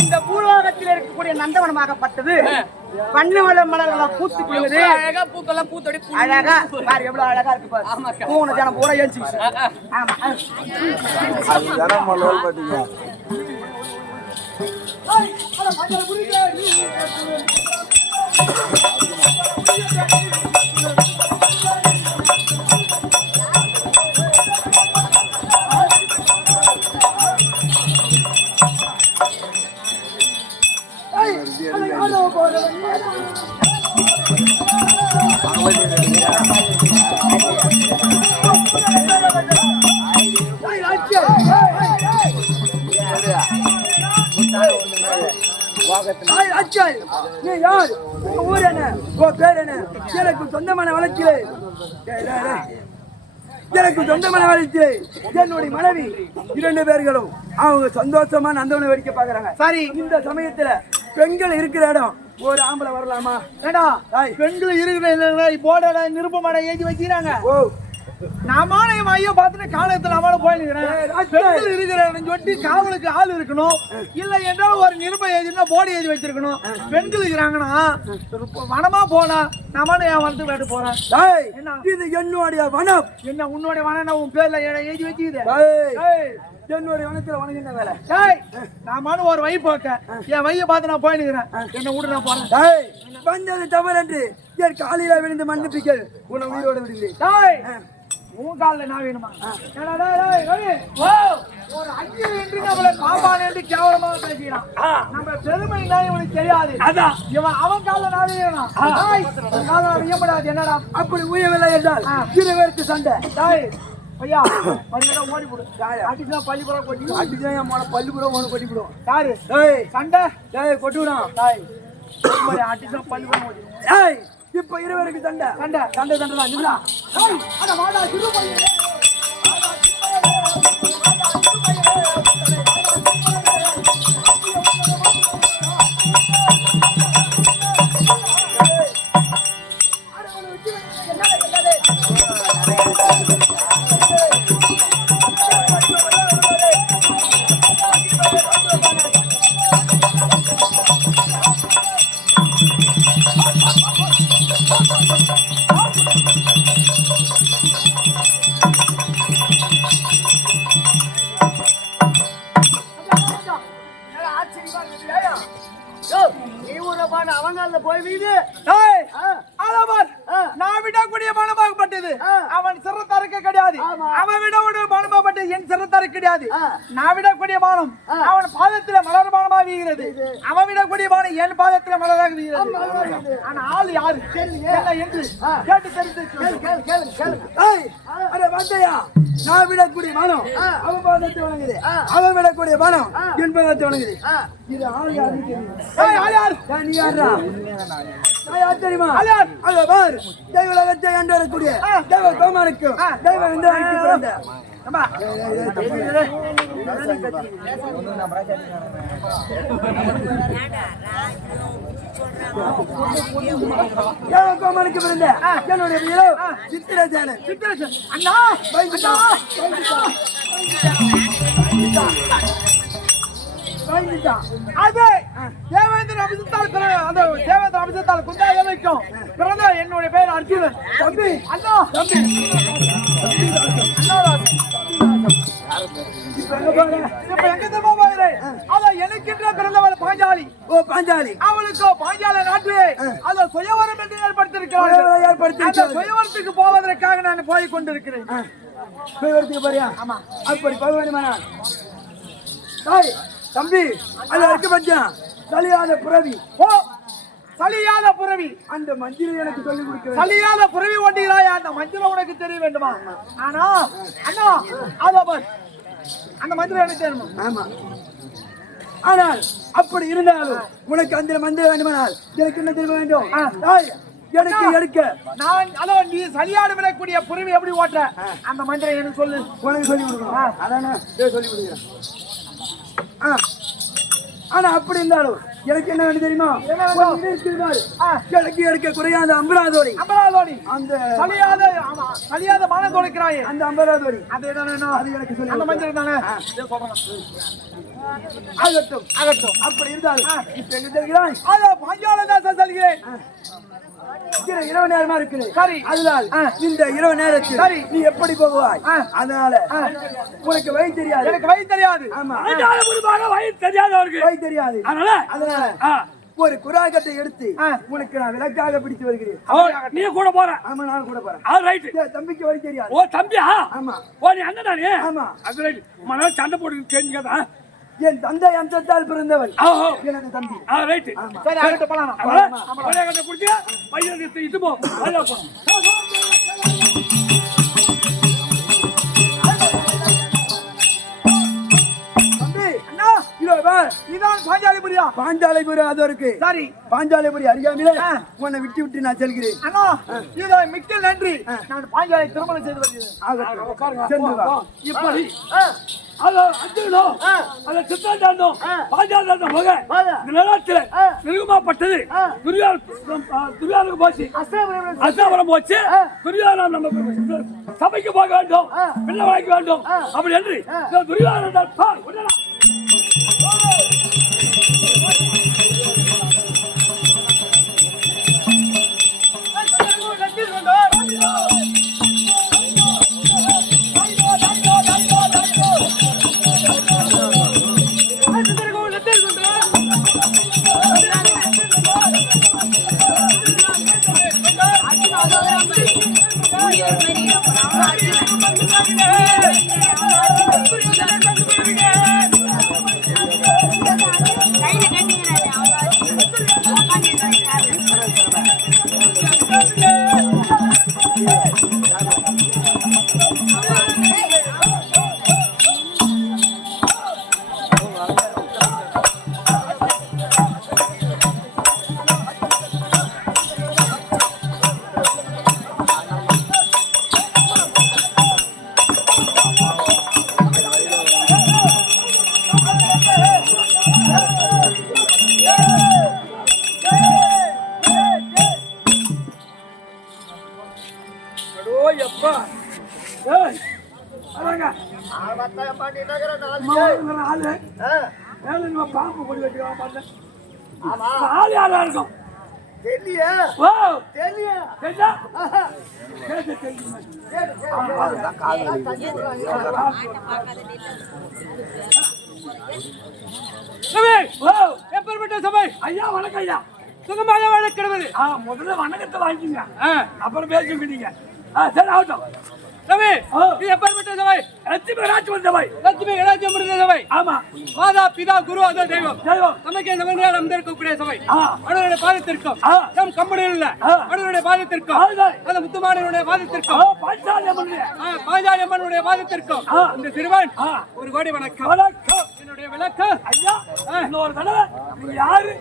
இந்த பூலோகத்தில் இருக்கக்கூடிய நந்தவனமாகப்பட்டது வண்ணவள மலர்களால் பூத்து குளிர்ந்து அழகா பூக்கெல்லாம் பூத்தோடி அழகா பாரு எவ்வளவு அழகா இருக்கு பாரு. பூன ஜனம் பூரா ஏஞ்சி. ஆமா நீ யார்? ஊர் என்ன? பேர் என்ன? எனக்கு சொந்தமான வழக்கிலே என்னுடைய மனைவி 2 பேர்களும் அவங்க சந்தோஷமா நந்தவனை வெடிக்க பாக்குறாங்க. சரி, இந்த சமயத்துல பெண்கள் இருக்கிற இடம் ஒரு ஆம்பளை வரலாமா? ஏடா பெண்கள் இருக்கிற போட நிருப்பமாட ஏற்றி வைக்கிறாங்க. ஓ நாமான ஐயோ பார்த்துட்டு காலத்துல நாமளும் போயிருக்கிறேன். இருக்கிற சொல்லி காவலுக்கு ஆள் இருக்கணும். இல்ல என்றால் ஒரு நிருபம் எழுதினா போர்டு எழுதி வச்சிருக்கணும். பெண்கள் இருக்கிறாங்கன்னா வனமா போனா நாமளும் என் வனத்துக்கு போயிட்டு போறேன். இது என்னுடைய வனம். என்ன உன்னுடைய வனம் உன் பேர்ல எழுதி வச்சுக்குது? என்னுடைய வனத்துல வணங்கின வேலை. நாமளும் ஒரு வை போக்க என் வைய பார்த்து நான் போயிருக்கிறேன். என்ன விட்டு நான் போறேன். வந்தது தவறு என்று என் காலையில விழுந்து மன்னிப்பிக்க உன்னை உயிரோடு விடுகிறேன். உன் காலில் நான் வேணுமா? ஒரு அஞ்சு என்று நம்மளை பாப்பான் என்று கேவலமாக பேசுகிறான். நம்ம பெருமை தான் இவனுக்கு தெரியாது. அதான் இவன் அவன் காலில் நான் வேணும். காலில் வியப்படாது. என்னடா அப்படி உயவில்லை என்றால் 2 பேருக்கு சண்டை. ஐயா மறுபடியும் ஓடி போடு. அடிச்சா பள்ளிப்புறம் கொட்டி அடிச்சா என் மேல பள்ளிப்புறம் ஒன்று கொட்டிவிடும். யாரு சண்டை கொட்டுவிடும். அடிச்சா பள்ளிப்புறம் கொட்டி. இப்ப 2 பேருக்கு சண்டை சண்டை சண்டை சண்டை தான் நிமிடா. அட வாடா சிறு பையன். நான் விடக்கூடிய மனமாகப்பட்டது அவன் சிறத்தருக்கு கிடையாது. அவன் விட மனமாகப்பட்டது என் சிறத்தருக்கு கிடையாது. நான் விடக்கூடிய மானம் அவன் பாதத்தில் மலர் மானமாக வீகிறது. அவன் விடக்கூடிய மானம் என் பாதத்தில் மலராக வீகிறது. ஆனா ஆள் யாரு என்று கேட்டு தெரிந்து வந்தையா? நான் விடக்கூடிய மனம் அவன் பாதத்தை வணங்குது. அவன் விடக்கூடிய மனம் என் பாதத்தை வணங்குது. இது ஆள் யாரு? நீ யாரா? தெரியுமா? தெய்வலகத்தை என்றக்கூடிய தெய்வ கோமானுக்கும் தெய்வ பிறந்த கோமானுக்கு பிறந்த என்னுடைய சித்திரசேனன். அண்ணா அது தேவேந்திர அபிஷத்தால் குந்தாக வைக்கும் பிறந்த என்னுடைய பேர் அர்ஜுனன். தம்பி அண்ணா தம்பி எனக்கென்ற பிறந்தவள் பாஞ்சாலி. ஓ பாஞ்சாலி. அவளுக்கு பாஞ்சால நாட்டிலே அதை சுயவரம் என்று ஏற்படுத்தியிருக்கிறார்கள். சுயவரத்துக்கு போவதற்காக நான் போய் கொண்டிருக்கிறேன். ஆமா அப்படி போக தம்பி அது இருக்கு பஞ்சம் சலியாத புறவி. ஓ சலியாத புறவி அந்த மஞ்சள் எனக்கு சொல்லி கொடுக்க. சலியாத புறவி ஓட்டுகிறாயா? அந்த மஞ்சள் உனக்கு தெரிய வேண்டுமா? ஆனா அண்ணா அத அந்த மஞ்சள் எனக்கு தெரியுமா? ஆமா. ஆனால் அப்படி இருந்தாலும் உனக்கு அந்த மஞ்சள் வேண்டுமானால் எனக்கு என்ன தெரிய வேண்டும்? எனக்கு எடுக்க நான் அதோ நீ சலியாடு விடக்கூடிய புறவி எப்படி ஓட்டுற அந்த மஞ்சளை எனக்கு சொல்லு. உனக்கு சொல்லி கொடுக்கணும். அதானே சொல்லி கொடுக்குறேன். ஆனா அப்படி இருந்தாலும் எனக்கு என்ன வேணும் தெரியுமா? என்ன வேணும்? ஒரு இடம் இருக்கிறார். எனக்கு எடுக்க குறையாத அம்பராதோடி. அம்பராதோடி. அந்த சலியாத மானம் தொலைக்கிறாயே அந்த அம்பராதோடி. அது என்ன வேணும்? அது எனக்கு சொல்லு. அந்த மஞ்சள் தானே? ஆகட்டும். ஆகட்டும். அப்படி இருந்தால் இப்ப எங்க தெரிகிறாய்? அதோ பாஞ்சால தாசன் சொல்கிறேன். இரவு நேரமா இருக்குது. சரி. அதனால் இந்த இரவு நேரத்தில் சரி. நீ எப்படி போகுவாய்? அதனால உனக்கு வழி தெரியாது. எனக்கு வழி தெரியாது. ஆமா, வழி தெரியாதவருக்கு வழி தெரியாது. அதனால ஒரு குராகத்தை எடுத்து உனக்கு நான் விளக்காக பிடித்து வருகிறேன். நீ கூட போற? ஆமா, நான் கூட போறேன். ரைட். தம்பிக்கு வழி தெரியாது. ஓ தம்பியா? ஆமா. ஓ நீ அண்ணன் தானே? ஆமா. அது ரைட். மன சண்டை போட்டு தெரிஞ்சுக்கதா? என் தந்தை அந்தத்தால் பிறந்தவன் எனது தம்பி. ரைட். சரி, அங்கிட்டு போலாம். ஒரே கட்ட குடிச்சு பையன் இது போ. நல்லா போ. தம்பி, அண்ணா, இதோ பார். இதான் பாஞ்சாலிபுரியா? பாஞ்சாலைபுரி அது இருக்கு. சரி. பாஞ்சாலைபுரி அருகாமையிலே உன்னை விட்டு நான் செல்கிறேன். அண்ணா, இதோ மிக்க நன்றி. நான் பாஞ்சாலை திருமணம் செய்து வருகிறேன். சென்று வா. இப்படி அர்ஜுனோ அந்த சித்தாந்தம் பாஞ்சாலம் மகன் இந்த நிலத்தில் நிருகமாப்பட்டது. துரியானுக்கு போச்சு, அஸ்தாபுரம் போச்சு. துரியானம் நம்ம சபைக்கு போக வேண்டும், பிள்ளை வாங்க வேண்டும். அப்படி என்று துரியானம் பாம்பு கொண்டு வைக்கலாம். ஆள் யாரா இருக்கும்? எப்பேற்பட்ட சபை? ஐயா வணக்கம் ஐயா. சுகமாக வாழ கிடவது. முதல்ல வணக்கத்தை வாங்கிங்க, அப்புறம் பேசிக்கிட்டீங்க. சரி ஆகட்டும். ரவி, இது எப்பேற்பட்ட சபை? லட்சுமி ராஜ்யம் சபை. லட்சுமி ராஜ்யம் சபை. ஆமா. மாதா பிதா குரு அதோ தெய்வம் தெய்வம் நமக்கு நவநிலையில் அமர்ந்திருக்கக்கூடிய சபை. அவனுடைய பாதத்திற்கும் நம் கம்பெனியில் உள்ள அவனுடைய பாதத்திற்கும் அந்த முத்துமானுடைய பாதத்திற்கும் பாஞ்சாலி அம்மனுடைய பாதத்திற்கும் இந்த சிறுவன் ஒரு கோடி வணக்கம். என்னுடைய விளக்கம் ஐயா. இன்னொரு தடவை நீங்க யாரு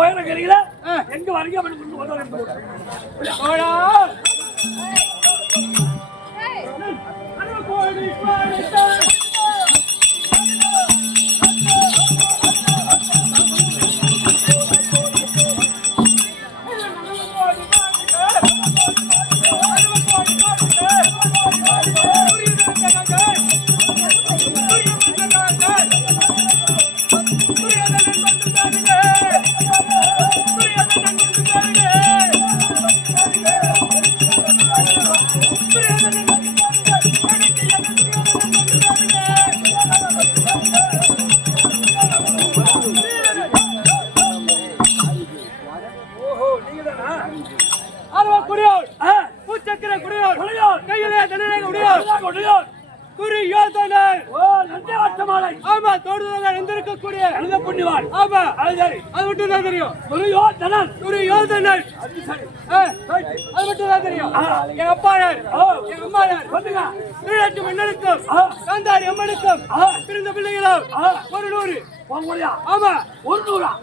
உயரம் கேறீங்களா? எங்க வரீங்க?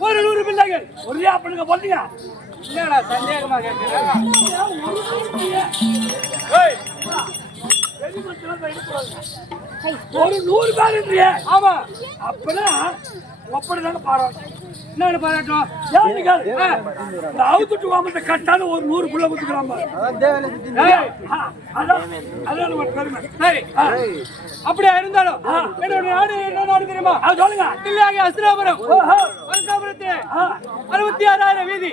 ஒரு 100 பிள்ளைகள் ஒரே பண்ணுங்க போட்டீங்க. என்னடா சந்தேகமா கேக்குறீங்க? ஒரு 100 பேர் இல்லையே? ஆமா. அப்பனா அப்படிதாங்க பாராட்டும். என்னன்னு பாராட்டும்? ஏன்னு கேளு. இந்த அவுத்துட்டு வாமத்தை கட்டான ஒரு 100 புள்ள குத்துக்கிறான் பாரு. அதான் நம்ம பெருமை. சரி, அப்படியா இருந்தாலும் என்னோட நாடு என்ன நாடு தெரியுமா? அது சொல்லுங்க. தில்லையாகி அசுராபுரம். ஓஹோ. அசுராபுரத்திலே 66,000 வீதி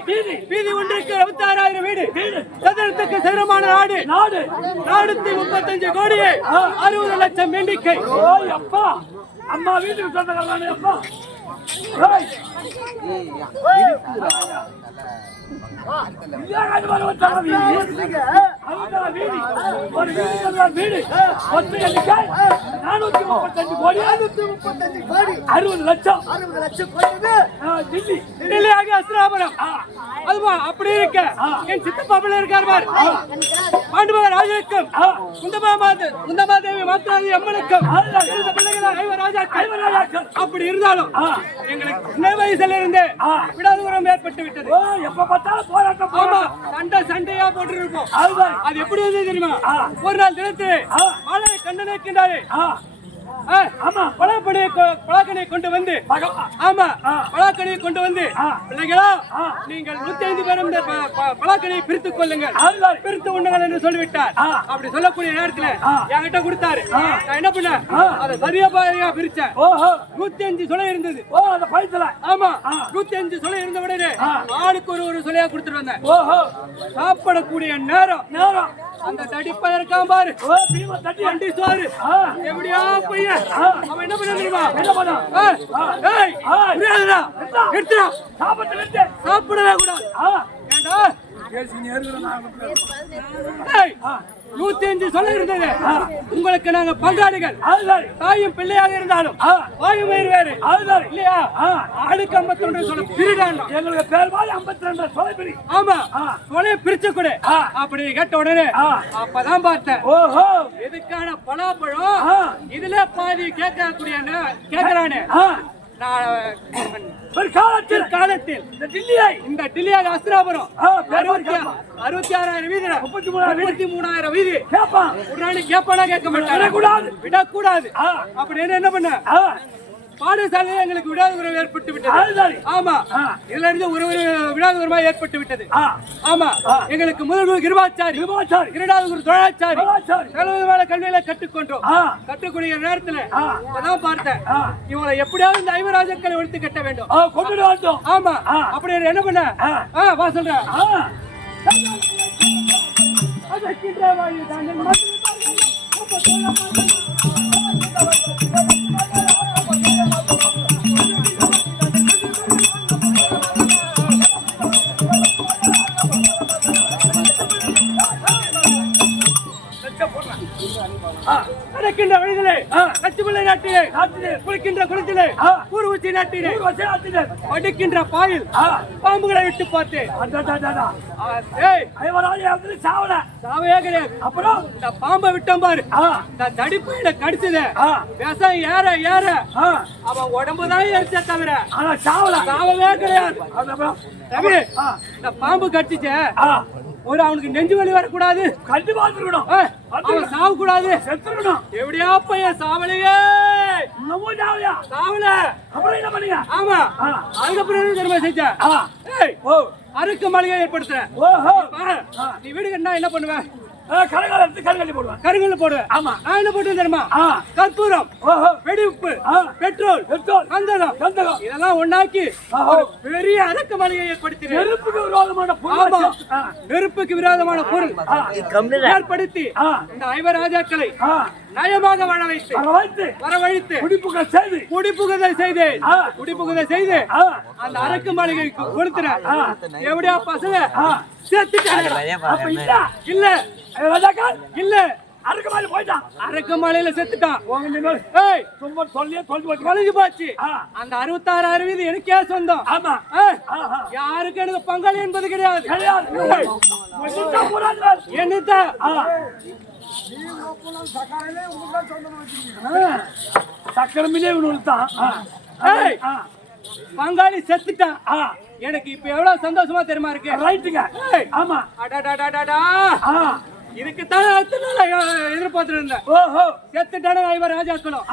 ஒன்றுக்கு 66,000 வீடு. சதுரத்துக்கு சிரமமான நாடு. நாடுக்கு 35 கோடியே 60 லட்சம் எண்ணிக்கை. ஓய் அப்பா, அம்மா வீட்டுக்கு சொந்தக்காரனே அப்பா. ஏய் ஏன் வர வச்சாங்க வீடு? அவங்க வீடு ஒரு வீடு மொத்த எண்ணிக்கை 435 கோடி 60 லட்சம் தில்லி தில்லையாகி அசுராபுரம். அதுமா அப்படி இருக்க என் சித்தப்பா பிள்ளை இருக்காரு பாரு, பாண்டுமக ராஜாக்கும் குந்தமாதேவி மாத்தாதி அம்மனுக்கும் இருந்த பிள்ளைகள் ஐவராஜாக்கள். அப்படி இருந்தாலும் எங்களுக்கு சின்ன வயசுல இருந்து விடாதுரம் ஏற்பட்டு விட்டது. எப்ப பார்த்தாலும் போராட்டம். ஆமா, சண்டையா போட்டு இருப்போம். அது எப்படி வந்து தெரியுமா? ஒரு நாள் தினத்தில் மழை கண்டனைக்கின்றாரு. ஆமா, பலாக்கனியை கொண்டு வந்து பலாக்கனியை கொண்டு வந்து பிள்ளைகளா, நீங்கள் 105 பேரும் இந்த பலாக்கனியை பிரித்துக் கொள்ளுங்கள், பிரித்து உண்ணுங்கள் என்று சொல்லிவிட்டார். அப்படி சொல்லக்கூடிய நேரத்துல என்கிட்ட கொடுத்தாரு. நான் என்ன பண்ண, அதை சரியா பாதியா பிரிச்சேன். 105 சுளை இருந்தது. ஆமா, 105 சுளை இருந்த உடனே ஆளுக்கு ஒரு சுளையா கொடுத்துட்டு வந்தேன். சாப்பிடக்கூடிய நேரம் அந்த தடிப்பதற்காம் பாரு, வண்டி சோறு எப்படியா பையன் அவன் என்ன பண்ண தெரியுமா? சாப்பிடவே கூடாது. ஏண்டா 105 சொல்ல இருந்தது. உங்களுக்கு நாங்க பங்காளிகள், தாயும் பிள்ளையாக இருந்தாலும் வாயும் வயிறு வேறு இல்லையா? ஆளுக்கு 51 சொல்ல பிரிடாண்டா. எங்களுக்கு பேர் மாதிரி 52 சொல்ல பிரி. ஆமா, சொல்ல பிரிச்சு கொடு அப்படி கேட்ட உடனே அப்பதான் பார்த்தேன். ஓஹோ, எதுக்கான பலாப்பழம் இதுல பாதி கேட்கறானே. காலத்தில் இந்த டில்லியாக அசுராபுரம் 66,000 வீதி 33,000 வீதி ஒரு நாளைக்கு கேட்பானா கேட்க மாட்டாங்க, விடக்கூடாது. அப்படின்னு என்ன பண்ண, பாடசாலையில் எங்களுக்கு விடாதுகுரம் ஏற்பட்டு விட்டது. ஆமா, இதுல இருந்து ஒரு விடாதுகுரமா ஏற்பட்டு விட்டது. ஆமா, எங்களுக்கு முதல் குரு கிருபாச்சாரி, இரண்டாவது குரு தொழாச்சாரி, விதமான கல்வியில கற்றுக்கொண்டோம். கற்றுக்கூடிய நேரத்துல அதான் பார்த்தேன், இவங்களை எப்படியாவது இந்த ஐவராஜக்களை ஒழித்து கட்ட வேண்டும், கொண்டு வந்தோம். ஆமா, அப்படி என்ன பண்ண வா சொல்றேன். நடக்கின்ற வழிகளே, கச்சுமலை நாட்டிலே, குளிக்கின்ற குளத்திலே, ஊர்வசி நாட்டிலே, அடிக்கின்ற பாயில் பாம்புகளை விட்டு பார்த்தேன். சாவையே கிடையாது. அப்புறம் இந்த பாம்பை விட்டோம் பாரு, இந்த தடிப்பையில கடிச்சது விஷம் ஏற ஏற அவன் உடம்புதான் எரிச்ச தவிர சாவவே கிடையாது. ரவி, இந்த பாம்பு கடிச்சிச்ச ஒரு அவனுக்கு நெஞ்சு வலி வரக்கூடாது, கண்டிப்பா அவன் சாவ கூடாது, செத்துடணும். எப்படியா பையன் சாவலையே, சாவல. அப்புறம் என்ன பண்ணீங்க? ஆமா, அதுக்கப்புறம் என்ன தெரியுமா செஞ்ச, அறுக்கு மளிகை ஏற்படுத்துறேன். நீ வீடு கட்டினா என்ன பண்ணுவேன்? கருங்கல் போடுவேன். ஆமா, நான் என்ன போட்டு தெரியுமா? கற்பூரம், வெடிப்பு, பெட்ரோல், கந்தகம் இதெல்லாம் ஒண்ணாக்கி பெரிய அடக்க மளிகை ஏற்படுத்தி நெருப்புக்கு விரோதமான பொருள் ஏற்படுத்தி இந்த ஐவராஜாக்களை நயமாக வரவழைத்து குடிப்புகதை செய்து அந்த அரக்கு மாளிகைக்கு கொடுத்துறேன். எப்படியா பசங்க இல்ல அரக்கு மாலையில செத்துட்டான். தொலைஞ்சு போச்சு. அந்த 66,000 வீதி எனக்கே சொந்தம். யாருக்கு எனக்கு பங்காளி என்பது கிடையாது. என்னத்தான் சக்கரமிலே பங்காளி செத்துட்டான். எனக்கு இப்ப எவ்வளவு சந்தோஷமா தெரியுமா இருக்கு? ரைட்டுங்க. ஆமா, இதுக்குத்தான் எதிர்பார்த்துட்டு இருந்தேன். ஓஹோ செத்துட்டான இவர் ராஜா சொல்லும்.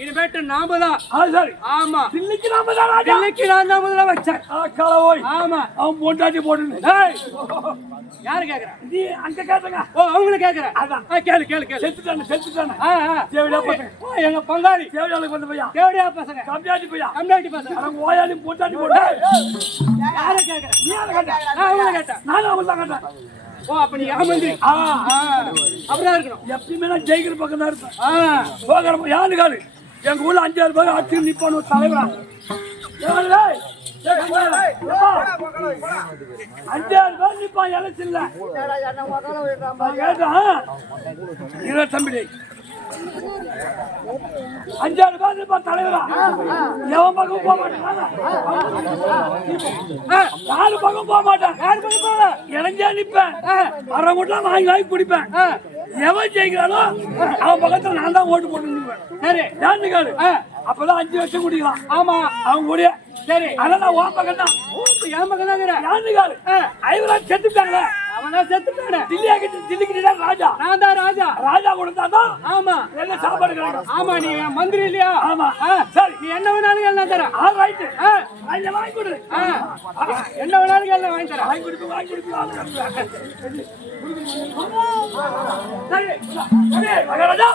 இனிமேட்டு நாம தான். சரி ஆமா, தில்லிக்கு நாம தான் ராஜா. தில்லிக்கு நான் தான் முதல்ல வச்சேன். கலவோய் ஆமா, அவன் போட்டாட்டி போட்டு யாரு கேக்குறா? நீ அங்க கேட்டங்க. ஓ, அவங்கள கேக்குறேன். அதான் கேளு கேளு கேளு. செத்துட்டானே தேவடியா பசங்க. எங்க பங்காளி தேவடியாளுக்கு வந்து பையா தேவடியா பசங்க, கம்மியாட்டி பையா கம்னாட்டி பசங்க. அவன் ஓயாளி போட்டாட்டி போட்டு யார கேக்குறேன்? நீ யாரை கேட்ட? நான் அவங்கள கேட்டேன். நானும் அவன் தான் கேட்டேன். ஓ, அப்ப நீ ஏமாந்து அப்படிதான் இருக்கணும். எப்பயுமே நான் ஜெயிக்கிற பக்கம் தான் இருப்பேன். போகிறப்ப யாரு காலு எங்க ஊர்ல 5,000 பேர் அச்சு நிப்பான ஒரு தலைவரா 5,000 பேர் நிப்பான் எலெக்ஷன்ல. கேட்டா தம்பி 5,000 பேர் நிப்பான் தலைவரா. எவன் பக்கம் போக மாட்டான், யாரு பக்கம் போக மாட்டான். யாரு பக்கம் போவ? இளைஞா நிப்பேன். அரை மூட்டலாம் வாங்கி வாங்கி குடிப்பேன். எவன் ஜெயிக்கிறானோ அவன் பக்கத்துல நான் தான் ஓட்டு போட்டு நிற்பேன். சரி யாருக்காரு அப்பதான் 5 வருஷம் குடிக்கலாம். ஆமா, அவன் கூடிய சரி. அதெல்லாம் உன் பக்கம் தான். என் பக்கம் தான் யாருக்காரு ஐவராஜ் செத்துட்டாங்க. அவனா செத்துட்டானே. தில்லிக்கிட்டு ராஜா. நான் தான் ராஜா. ராஜா கொடுத்தாதான். ஆமா, என்ன சாப்பாடு கிடைக்கும். ஆமா, நீ மந்திரி இல்லையா? ஆமா. சரி, நீ என்ன வேணாலும் எல்லாம் தரேன். ரைட்டு, வாங்கி கொடு. என்ன வேணாலும் எல்லாம் வாங்கி தரேன். வாங்கி கொடுத்து வாங்கி கொடுத்து மகாராஜா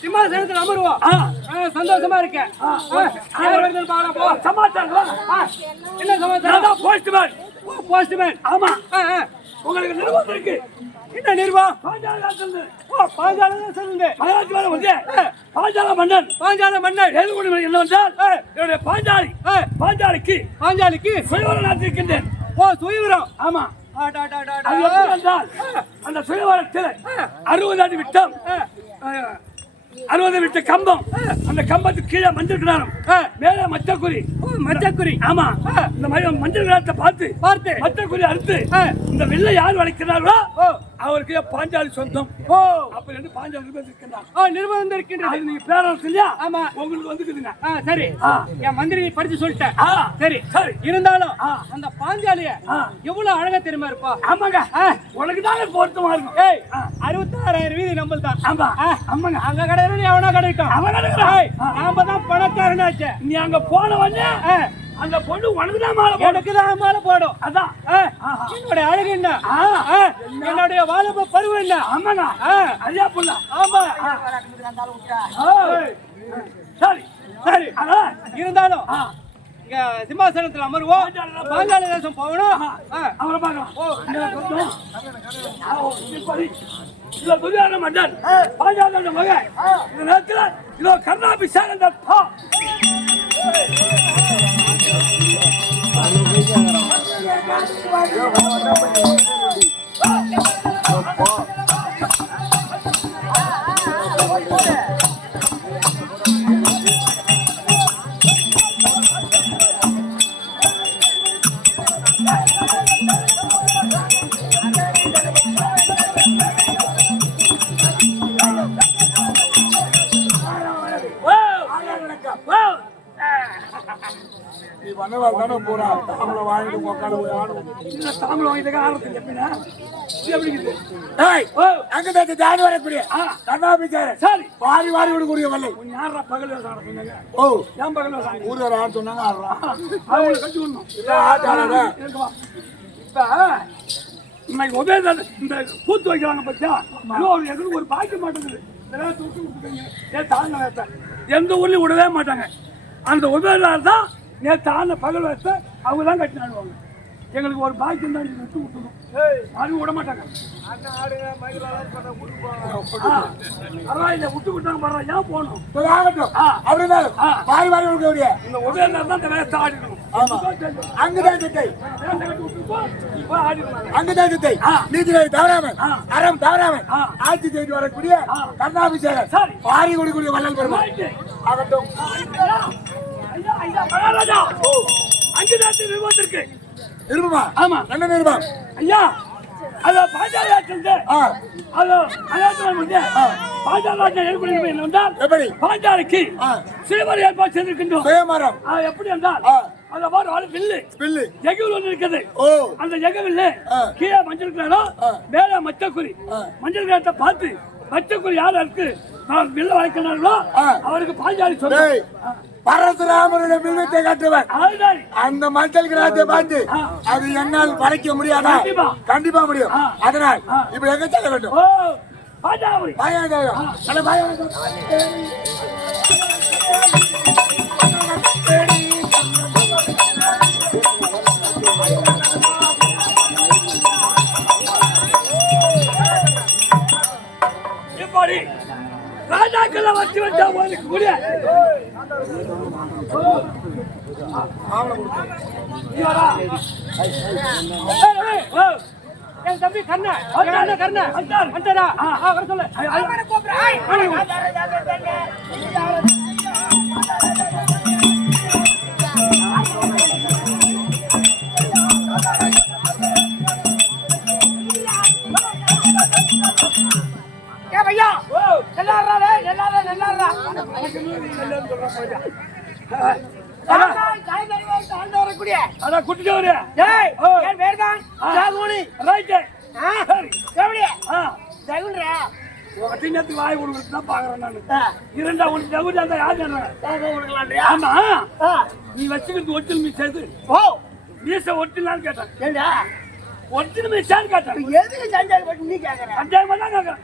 சிம்மாசனத்தில் அமருவோம். சந்தோஷமா இருக்கேன். சமாச்சாரம் என்ன சமாச்சாரம்? போஸ்ட்மேன். போஸ்ட்மேன். ஆமா, உங்களுக்கு நிர்வாகம் இருக்கு. என்ன நிர்வாகம்? பாஞ்சால மன்னன். பாஞ்சால மன்னன் என்ன வந்தால் என்னுடைய பாஞ்சாலிக்கு சுயவரம் நடத்திருக்கின்றேன். ஓ, சுயவரம். ஆமா, அந்த சுயவரத்தில் 60 அடி விட்டம், 60 விட்ட கம்பம். அந்த கம்பத்துக்கு கீழே மஞ்சள் கிராரம், மேல மச்சக்குறி. மச்சக்குறி. ஆமா, இந்த மஞ்சள் கிராரத்தை பார்த்து மச்சக்குறி அறுத்து இந்த வெள்ளை யார் வளைக்கிறார்களோ அவருக்கு பாஞ்சாலி சொந்தம். ஓ, அப்ப ரெண்டு பாஞ்சாலி நிர்பந்தம் இருக்கின்றது. நீங்க பேரரசு இல்லையா? ஆமா, உங்களுக்கு வந்துக்குதுங்க. சரி, என் மந்திரி படிச்சு சொல்லிட்டேன். சரி சரி, இருந்தாலும் அந்த பாஞ்சாலிய எவ்வளவு அழகா தெரியுமா இருப்பா? ஆமாங்க, உனக்கு தாங்க பொருத்தமா இருக்கும். 66,000 வீதி நம்மள் தான். ஆமா ஆமாங்க, அங்க கிடையாது எவனா கிடைக்கும். அவன் கிடைக்கிறான். நாம தான் பணக்காரனாச்சு. நீ அங்க போன உடனே அந்த பொண்ணு உனக்கு தான் மாலை போடும். எனக்கு தான் மாலை போடும். அதான் என்னுடைய அழகு என்ன, என்னுடைய வாலிப பருவம் என்ன. ஆமாங்க, ஐயா புள்ள. ஆமா, சரி சரி. இருந்தாலும் இங்க சிம்மாசனத்தில் அமருவோம். பாஞ்சால தேசம் போகணும். அவரை பார்க்கலாம். மன்னன் பாஞ்சால மகன் இந்த நேரத்தில் இதோ கர்ணாபிஷேகம். வாரி வாரி விடக்கூடிய வல்லை. யாரா பகல் சொன்னாங்க? ஓ, ஏன் பகல் ஊர் சொன்னாங்க. அவங்களை கட்டி விடணும். இன்னைக்கு உதய இந்த கூத்து வைக்கிறாங்க பத்தியா, எங்களுக்கு ஒரு பாய்க்க மாட்டேங்குது. எந்த ஊர்லயும் விடவே மாட்டாங்க. அந்த உதவியாளர் தான் நேற்று ஆன பகல் வச்ச அவங்க தான் கட்டி ஆடுவாங்க. எங்களுக்கு ஒரு பாய்க்கு தான் விட்டு விட்டுடும். யாரும் விட மாட்டாங்க. பரவாயில்ல, விட்டு விட்டாங்க. பரவாயில்ல, ஏன் போகணும்? இந்த உதவியாளர் தான் இந்த வேலை ஆடிக்கணும். அங்கதான் நீதிபதி தவறாமல் அறம் தவறாமல் ஆட்சி செய்து வரக்கூடிய கர்ணாபிஷேகம் பாரி கொடுக்கூடிய வள்ளல் பெருமாள் ஆகட்டும். அங்குதான் நிர்வாகத்திற்கு நிருபமா? ஆமா, என்ன நிருபம் ஐயா? அது பாஞ்சாலி பாஞ்சாலிக்கு சுயமரம் ஏற்பாடு செய்திருக்கின்றோம். சுயமரம் எப்படி என்றால் அந்த மாதிரி வாழ வில்லு பில்லு எகுவில் ஒன்று இருக்குது. ஓ அந்த எகவில்ல கீழே மஞ்சள் கிராடம் மேல மச்சக்குறி. மஞ்சள் கிராடத்தை பார்த்து மச்சக்குறி யார் இருக்கு நான் வில்ல வளைக்கிறார்களோ அவருக்கு பாஞ்சாலி சொல்ல பரசுராமருடைய வில்வத்தை காட்டுவர். அந்த மஞ்சள் கிராமத்தை பார்த்து அது என்னால் வளைக்க முடியாதா? கண்டிப்பா முடியும். அதனால் இப்ப எங்க செல்ல வேண்டும்? ஓ பாஞ்சாலி இப்படி ராஜாக்களை வச்சு வச்சா உங்களுக்கு முடியாது. என் தம்பி கண்ணா கண்ணா அண்டரா வர சொல்லு. ஐயா நல்லாடுறா நல்லாடுறா வாய் கொடுக்கறதுதான் பாக்குறேன் நானு. இரண்டா உனக்கு தகுதி அந்த யாரு ஆமா நீ வச்சுக்கிறது ஒட்டில் மீ சேர்த்து மீச ஒட்டிலான்னு கேட்டேன். ஒட்டில் மீசான்னு கேட்டேன். எதுக்கு சந்தேகம் பட்டு நீ கேக்குற? சந்தேகமா தான் கேக்குறேன்.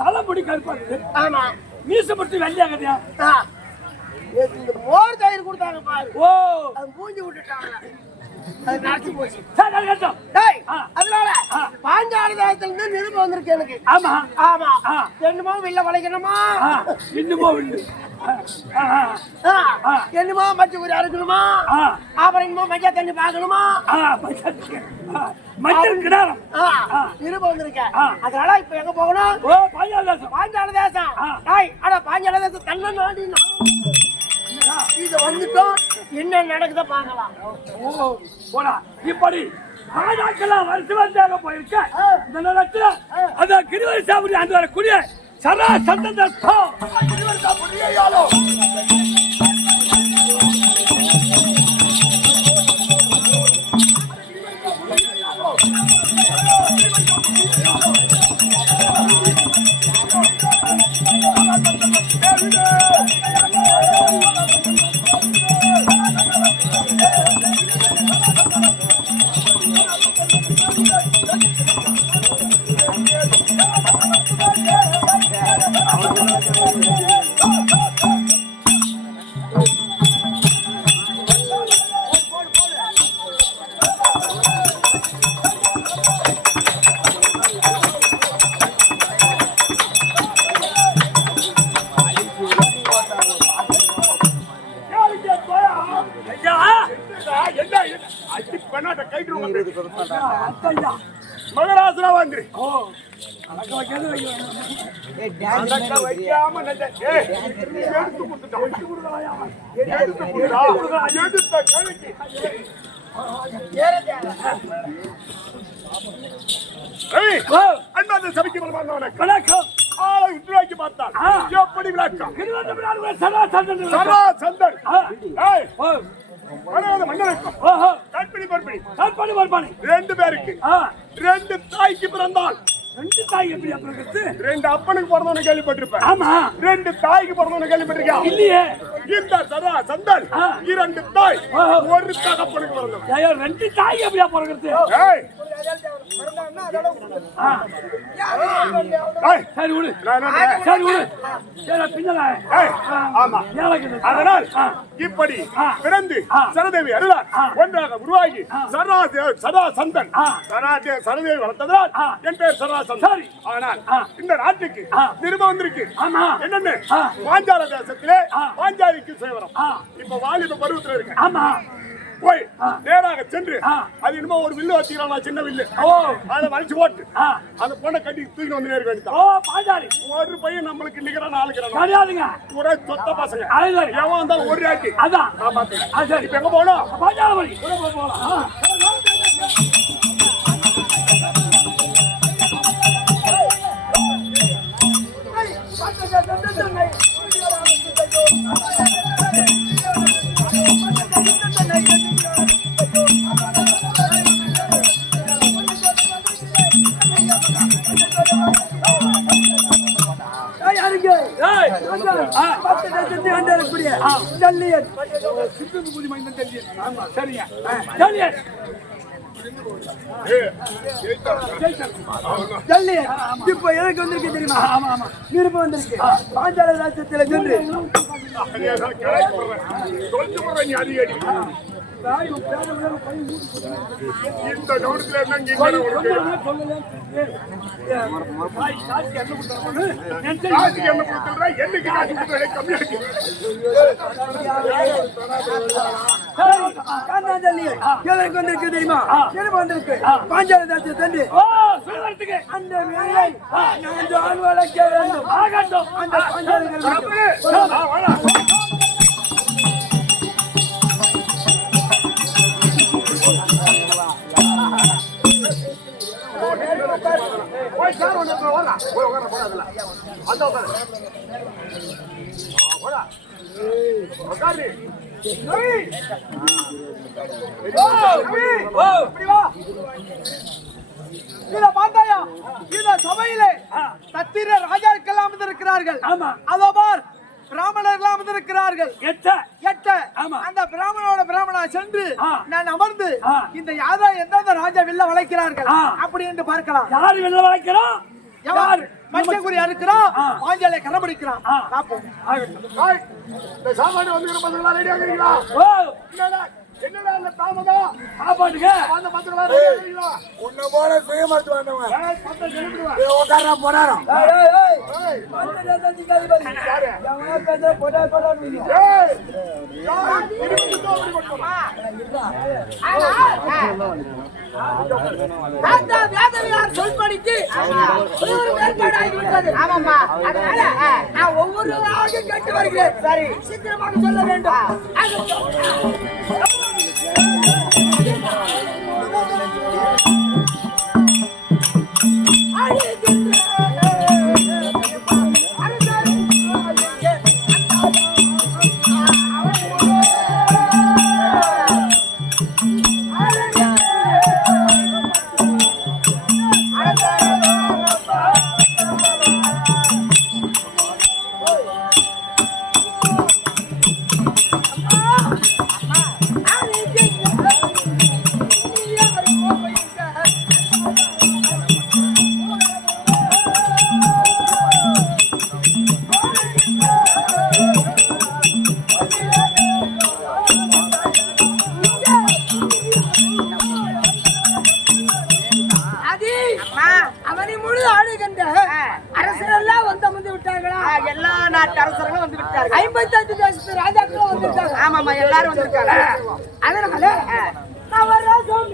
தலைமுடி கருப்பா இருக்கு. ஆமா மீச மட்டும் வெள்ளையாகறியா? மோர் தயிர் கொடுத்தாங்க பாரு. ஓ அது மூஞ்சி விட்டுட்டாங்க. அது நாச்சு போச்சு. சரி அது கட்டம். டேய் அதனால பாஞ்சாலி தேசத்துல இருந்து நிருபம் வந்திருக்கு எனக்கு. ஆமா ஆமா என்னமோ வில்ல வளைக்கணுமா? இன்னுமோ வில்லு. என்னமோ மச்ச குறி அறுக்கணுமா? அப்புறம் என்னமோ மஞ்சள் தண்ணி பாக்கணுமா? மஞ்சள் கிடாரம் நிருபம் வந்திருக்க. அதனால இப்ப எங்க போகணும்? ஓ பாஞ்சாலி தேசம். பாஞ்சாலி தேசம். டேய் அட பாஞ்சாலி தேசம் தன்ன நாடி இது வந்துட்டோம். என்ன நடக்குத பாக்கலாம். ஓ போடா இப்படி ராஜாக்கெல்லாம் வருஷமாக போயிருக்க. இந்த நேரத்தில் அந்த கிருவரி சாப்பிடு அந்த வரக்கூடிய சரா சந்தன் கிருவரி சாப்பிடுறியாலோ மகராசனா வந்து சபைக்கு வணக்கம். உற்றுவாக்கி பார்த்தால் எப்படி விளக்கம்? சரா சந்தன் ரெண்டு பேருக்கு ரெண்டு தாய்க்கு பிறந்தால் ரெண்டு தாய் எப்படி பிறகு ரெண்டு அப்பனுக்கு பிறந்தவனு கேள்விப்பட்டிருப்பேன். ஆமா ரெண்டு தாய்க்கு பிறந்தவனு கேள்விப்பட்டிருக்கேன். இல்லையே இந்த சரா சந்தன் இரண்டு தாய் ஒரு தகப்பனுக்கு பிறந்தவன். ரெண்டு தாய் எப்படியா பிறகு? சரி விடு சரி விடு அதனால் இப்படி பிறந்து சரதேவி அருளார் ஒன்றாக உருவாகி சரா சந்தன் சரதேவி வளர்த்ததால் என் பேர் சரா சந்தன். ஆனால் இந்த நாட்டுக்கு நிருபம் வந்திருக்கு. என்னன்னு பாஞ்சால தேசத்திலே பாஞ்சாலிக்கு சேவரம் இப்ப வாலிப பருவத்தில் இருக்கு. போய் நேராக சென்று அது என்னமோ ஒரு வில்லு வச்சுக்கிறான் சின்ன வில்லு அதை வளைச்சு போட்டு அந்த பொண்ணை கட்டி தூக்கி வந்து நேருக்கு வேண்டியதான். ஒரு பையன் நம்மளுக்கு நிக்கிறான் ஆளுக்கிறான் ஒரே சொத்த பசங்க எவன் வந்தாலும் ஒரு ஆட்டி அதான் நான் பாத்துக்கிறேன். இப்ப எங்க போனோம்? ஜல்லியன் சித்து புதி மைந்தன் தெரியும். ஆமா சரிங்க. ஜல்லியன் ஜல்லியன் இப்ப எனக்கு வந்திருக்கு தெரியுமா? ஆமா ஆமா விருப்பம் வந்திருக்கு. பாஞ்சால ராஜ்யத்துல சென்று இந்த கவனத்துல இருந்தாங்க காசுக்கு என்ன கொடுத்துறா என்னைக்கு காசு கொடுத்தா கம்மியா இருக்கு ஜல்லியன் எனக்கு வந்திருக்கு தெரியுமா? விருப்பம் வந்திருக்கு. பாஞ்சால ராஜ்யத்தை சென்று அந்த வேலை நான் ஆள் வளர்க்க வேண்டும். அந்த பாஞ்சால போய் சார் ஒன்று வரா போய் உட்கார போடாதுல அந்த உட்காரு போடா உட்காரு இத பார்த்தாயா? இந்த சபையிலே சத்திர ராஜாக்கெல்லாம் அமர்ந்திருக்கிறார்கள். ஆமா. அதோ பார் பிராமணர்கள் அமர்ந்திருக்கிறார்கள். எட்ட ஆமா. அந்த பிராமணா சென்று ஆ. நான் அமர்ந்து ஆ. இந்த யாரோ எந்தெந்த ராஜா வில்ல வளைக்கிறார்கள் ஆ. அப்படி என்று பார்க்கலாம். யாரு வெளில வளைக்கிறோம்? யார் மச்சகுரி அறுக்கிறான், ஆ. பாஞ்சாலை கரம்பிடிக்கிறான். ஆ. பாப்போம். இந்த சாப்பாடு வந்து பசங்களா ரெடியா இருக்கீங்களா? ஓ என்னடா இந்த தாமதம் சாப்பாட்டுக்கு அந்த பசங்களா ரெடியா இருக்கீங்களா? உன்னை போல சுயமருத்து வந்தவங்க பத்தம் சொல்லிடுவா உட்கார போறாராம். சொல்படிக்கு ஆமாம்மா, அதனால நான் ஒவ்வொரு ஆளும் கேட்டு வருகிறேன். சரி, சீக்கிரமாக சொல்ல வேண்டும். அவனை முழு ஆளுகின்ற அரசரெல்லாம் வந்து விட்டார்களா? எல்லா நாட்டு அரசர்களும் வந்து விட்டார்கள். 55 தேசத்து ராஜாக்களும் வந்திருக்காங்க. ஆமாமா, எல்லாரும் வந்திருக்காங்க. அதனால நவராசம்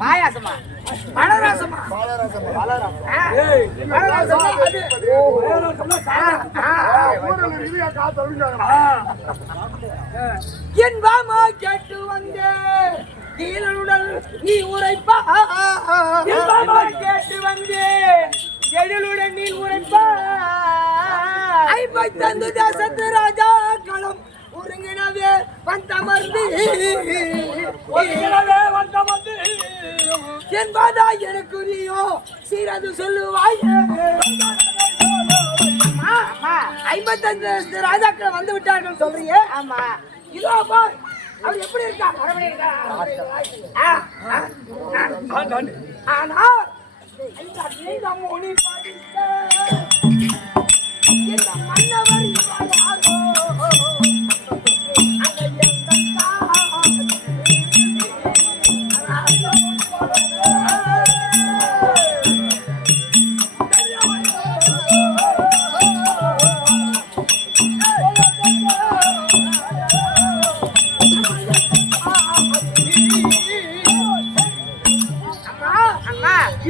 பாயாசமா பழரசமா என் வாமா கேட்டு வந்தேன் கீழனுடன் நீ உரைப்பா. என் வாமா கேட்டு வந்தேன் எழிலுடன் நீ உரைப்பா. 55 தேசத்து ராஜா களம் ஒருங்கினவே வந்தமர்ந்து என்பதா எனக்கு நீயோ சீரது சொல்லுவாய். 55 ராஜாக்கள் வந்து விட்டார்கள் சொல்றீங்க. ஆமா, இதோ பார் அவர் எப்படி இருக்கா? ஆனா இந்த மொழி படித்த இந்த மன்னவர் யாரோ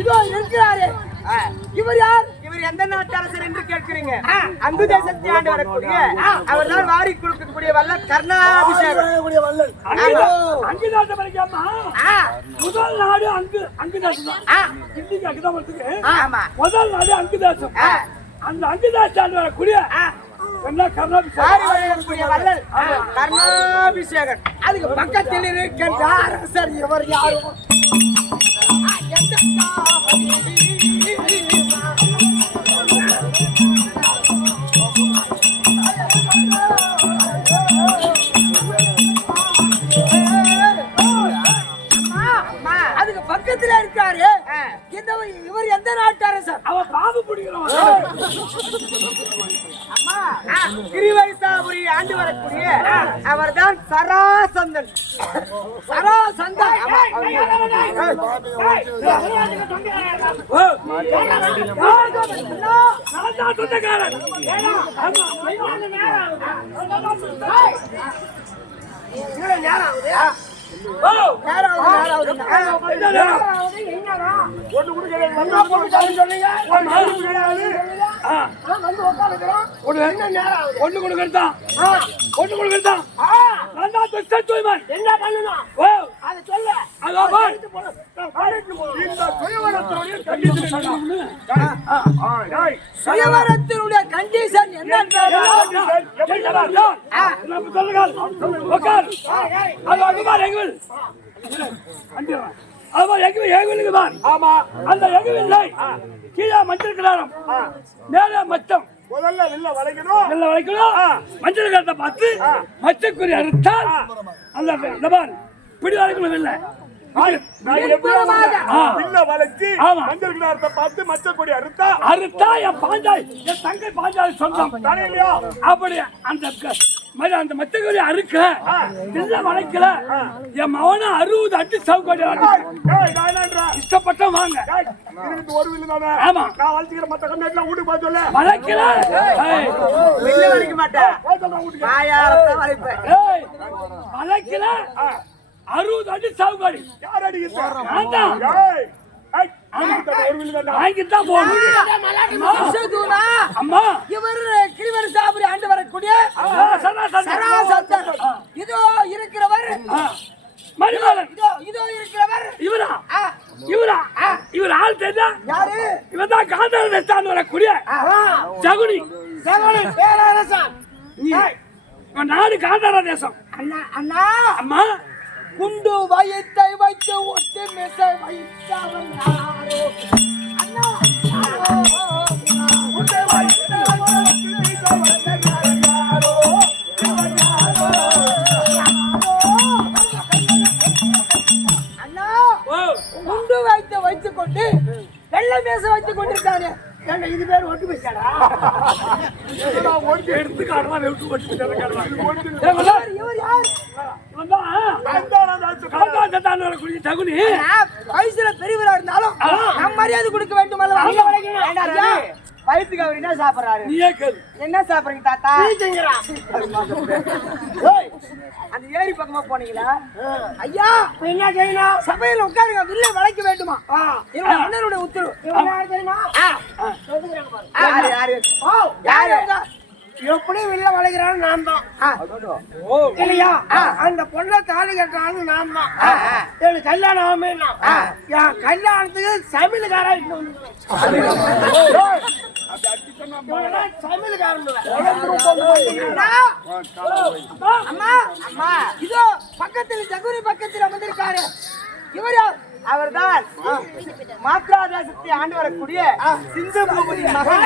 இதோ இருக்கிறாரு. இவர் யார்? இவர் எந்த நாட்டு அரசர் என்று கேட்கிறீங்க? அங்கு தேசத்தை ஆண்டு வரக்கூடிய அவர்தான் வாரி கொடுக்கக்கூடிய வல்ல கர்ணாபிஷேகம். முதல் நாடு அங்கு தேசம். இன்னைக்கு அங்குதான் முதல் நாடு அங்கு தேசம். அந்த அங்கு தேசம் வரக்கூடிய என்ன கர்ணாபிஷேகம் ஆடி வரக்கூடிய வள்ளல் கர்ணாபிஷேகன். அதுக்கு பக்கத்தில் இருக்கின்ற அரசர் இவர் யாரும் அதுக்கு பக்கத்துல இருக்காரு. இவர் எந்த நாட்டு அரசர்? அவன் பாம்பு பிடிக்கிறவன். கிரிவரிசாபுரி ஆண்டு வரக்கூடிய அவர்தான் சராசந்தன். சராசந்தன் சொந்தக்காரன். ஒண்ணு கொடுக்கறதா என்ன பண்ணணும் அதை சொல்ல. சுயவரத்தினுடைய கண்டிஷன் என்ன? கீழே மஞ்சள் கிளாரம் மேல மச்சம் முதல்ல வில்ல வளைக்கணும். மஞ்சள் கிளாரத்தை பார்த்து மச்சக்குறி அறுத்தால் அந்த பிடி வளைக்கணும் இல்லை. வில்ல வளைச்சு மஞ்சள் கிளாரத்தை பார்த்து மச்ச கொடி அறுத்தா என் பாஞ்சாய் என் தங்கை பாஞ்சாய் சொந்தம் இல்லையா? அப்படி அந்த மச்சக்குறி அறுக்க வில்ல வளைக்கல என் மவன 60 அடி சவுக்கடி இஷ்டப்பட்ட வாங்க. ஒரு வில்லு தானே. ஆமா நான் வளைச்சிக்கிற மத்த கண்ணெல்லாம் வீட்டுக்கு போய் சொல்ல. வளைக்கல வெளில வளைக்க மாட்டேன். வளைக்கல 60 அடி சவுக்கடி. யார் அடிக்கிறது? ஒரு வில்லு தானே. வாங்கித்தான் போகணும். அம்மா இவர் கிரிவரிசாபுரி ஆண்டு வரக்கூடிய சராசந்தன். இதோ இருக்கிறவர் மணிமாறன். இதோ இருக்கிறவர் இவர் ஆள் தெரியா? யாரு? இவன் தான் காந்தார தேசம் வரக்கூடிய ஜகுனி. பேரரசன். இவன் நாடு காந்தார தேசம். அண்ணா அம்மா குண்டு வயிற்றை வைத்து ஒட்டு மிசை வைத்தவன் யாரோ? அண்ணா குண்டு வயிற்றை அண்ணா குண்டு வைத்து வைத்துக் கொண்டு வெள்ளை மேச வைத்துக் கொண்டிருக்காரு. இது பேர் ஒட்டு மிசாடா? எடுத்து காட்டுவா வெட்டு போட்டு இவர் யார்? ஜகுனி வயசுல பெரியவரா இருந்தாலும் நம் மரியாதை கொடுக்க வேண்டும் அல்லவா? வயிற்றுக்கு அவர் என்ன சாப்பிடுறாரு? நீயே கேளு. என்ன சாப்பிடுறீங்க தாத்தா? அந்த ஏரி பக்கமா போனீங்களா? ஐயா என்ன செய்யணும்? சபையில உட்காருங்க. வில்லை வளைக்க வேண்டுமா? என்னோட அண்ணனுடைய உத்தரவு. யாரு எப்படி வில்ல வளைக்கிறான்னு நான் தான் இல்லையா? அந்த பொண்ணை தாலி கட்டுறான்னு நான் தான். எனக்கு கல்யாணம் ஆகாம என் கல்யாணத்துக்கு சமையலுக்காரா அம்மா இதோ பக்கத்தில் ஜகுரி பக்கத்தில் அமர்ந்திருக்காரு. இவர் யார்? அவர்தான் மாத்ரா தேசத்தை ஆண்டு வரக்கூடிய சிந்து பூபதி மகன்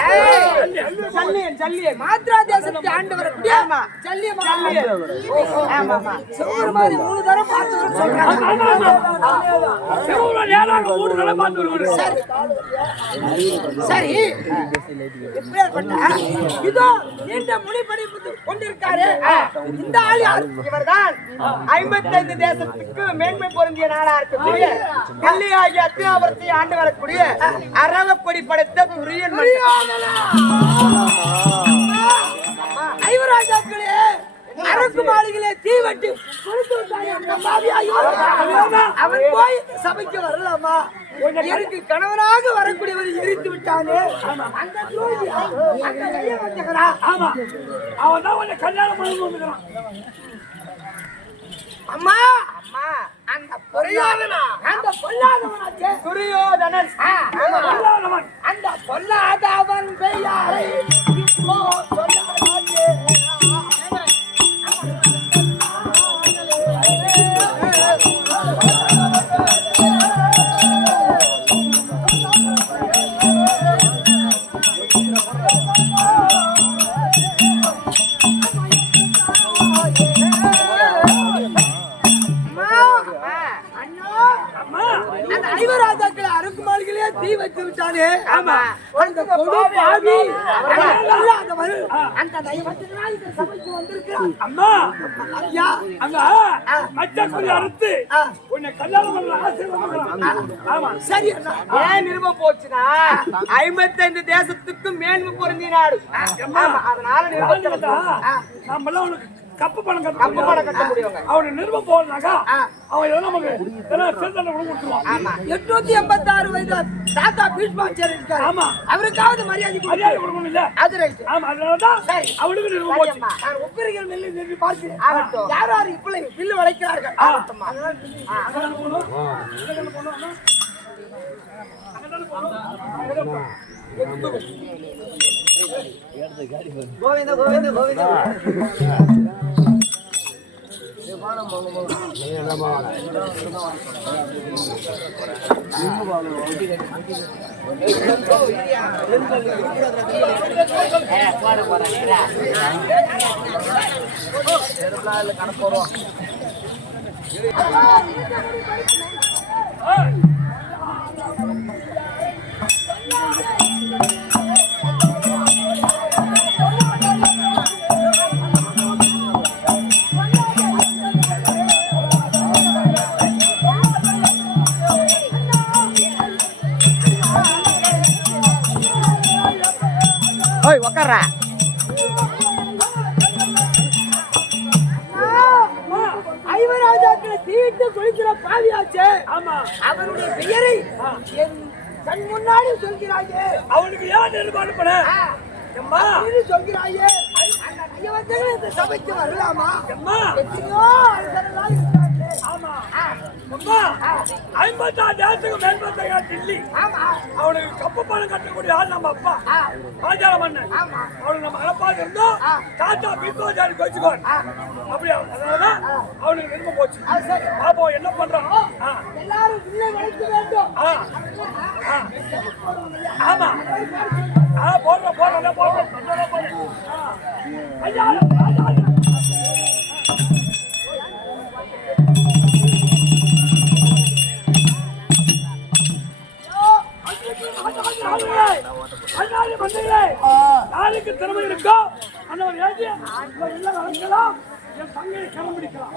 சல்லியன். மாத்ரா தேசத்தை ஆண்டு வரக்கூடிய சல்லியன். ஒரு மாதிரி 3 தரம் பார்த்து சரி. இதோ நீண்ட முடிப்படிப்பு கொண்டிருக்காரு. இந்த ஆள் யார்? இவர்தான் 55 தேசத்துக்கு மேன்மை பொருந்திய நாடா இருக்கக்கூடிய கல்லியாகிய அத்தினாபுரத்தை ஆண்டு வரக்கூடிய அரவக்கொடி படைத்த துரியன். ஐவராஜாக்களே, அரக்கு மாளிகளே தீவட்டி அவன் போய் சபைக்கு வரலாமா? எனக்கு கணவனாக வரக்கூடியவர் எரித்து விட்டானே. ஆமா அவன் தான் கல்யாணம் பண்ணி அம்மா அந்த பொல்லாதவனாச்சே துரியோதனன். அந்த பொல்லாதவன் பெயரை இப்போ சொல்லாதே. அந்த ஐவராஜாக்களை அருக்குமார்களே தீ வைத்து விட்டானே. ஆமா, அந்த கொடு பாவி அந்த நயவஞ்சகனாய் இந்த சபைக்கு வந்திருக்கிறான். அம்மா ஐயா, அங்க மச்சக்குடி அறுத்து உன்னை கல்யாணம் பண்ண ஆசை வந்துக்கிறான். ஆமா சரி அண்ணா. ஏன் நிருபம் போச்சுன்னா 55 தேசத்துக்கும் மேன்மை பொருந்திய நாடு. ஆமா, அதனால நிருபம் நம்மளாம் உனக்கு கப்பு பணம் கப்பு பணம் கட்ட முடியுங்க. அவனை நிருபம் போனாக்கா அவன் ஏதோ நமக்கு சேர்ந்தல கொடுத்துருவான். 886 வயது தாத்தா பீஷ்மாச்சாரி இருக்காரு. ஆமா, அவருக்காவது மரியாதை மரியாதை கொடுக்கணும் இல்ல? அது ரைட். ஆமா, அதனாலதான் அவனுக்கு நிருபம் போச்சு. நான் ஒப்பிரிகள் நெல்லி நெல்லி பார்த்து யார் யார் இப்பளை வில்லு வளைக்கிறார்கள். அங்கதானே போகணும். கோவிந்த கோவிந்த கோவிந்த ஓய் உட்கார்றா. ஐவராஜாக்களை தீட்டு குளிக்கிற பாவியாச்சே. ஆமா, அவருடைய பெயரை என் கண் முன்னாடி சொல்கிறாயே. அவனுக்கு ஏன் நிருபம் அனுப்புன? அம்மா சொல்கிறாயே, அந்த நயவஞ்சகன் இந்த சபைக்கு வரலாமா? அம்மா எத்தனையோ அரசர்களால் இருக்கிறார்களே. ஆமா அம்மா 56 தேசத்துக்கு மேற்பட்ட டில்லி. ஆமா, அவனுக்கு கப்பு பணம் கட்டக்கூடிய ஆள் நம்ம அப்பா ராஜால மன்னன். அவனுக்கு நம்ம அழப்பாக இருந்தோம். தாத்தா பீஷ்மாச்சாரி கோச்சுக்கோன். அப்படியா? அதனாலதான் அவனுக்கு நிருபம் போச்சு. பாப்போம் என்ன பண்றான். எல்லாரும் உள்ளே வளைக்க வேண்டும். ஆமா, போடுறோம். ஐயா யாருக்கு திறமை இருக்கோ அண்ணவர் ஏஜி எல்லாம் வளர்க்கலாம். என் தங்கையை கிளம்பிடிக்கலாம்.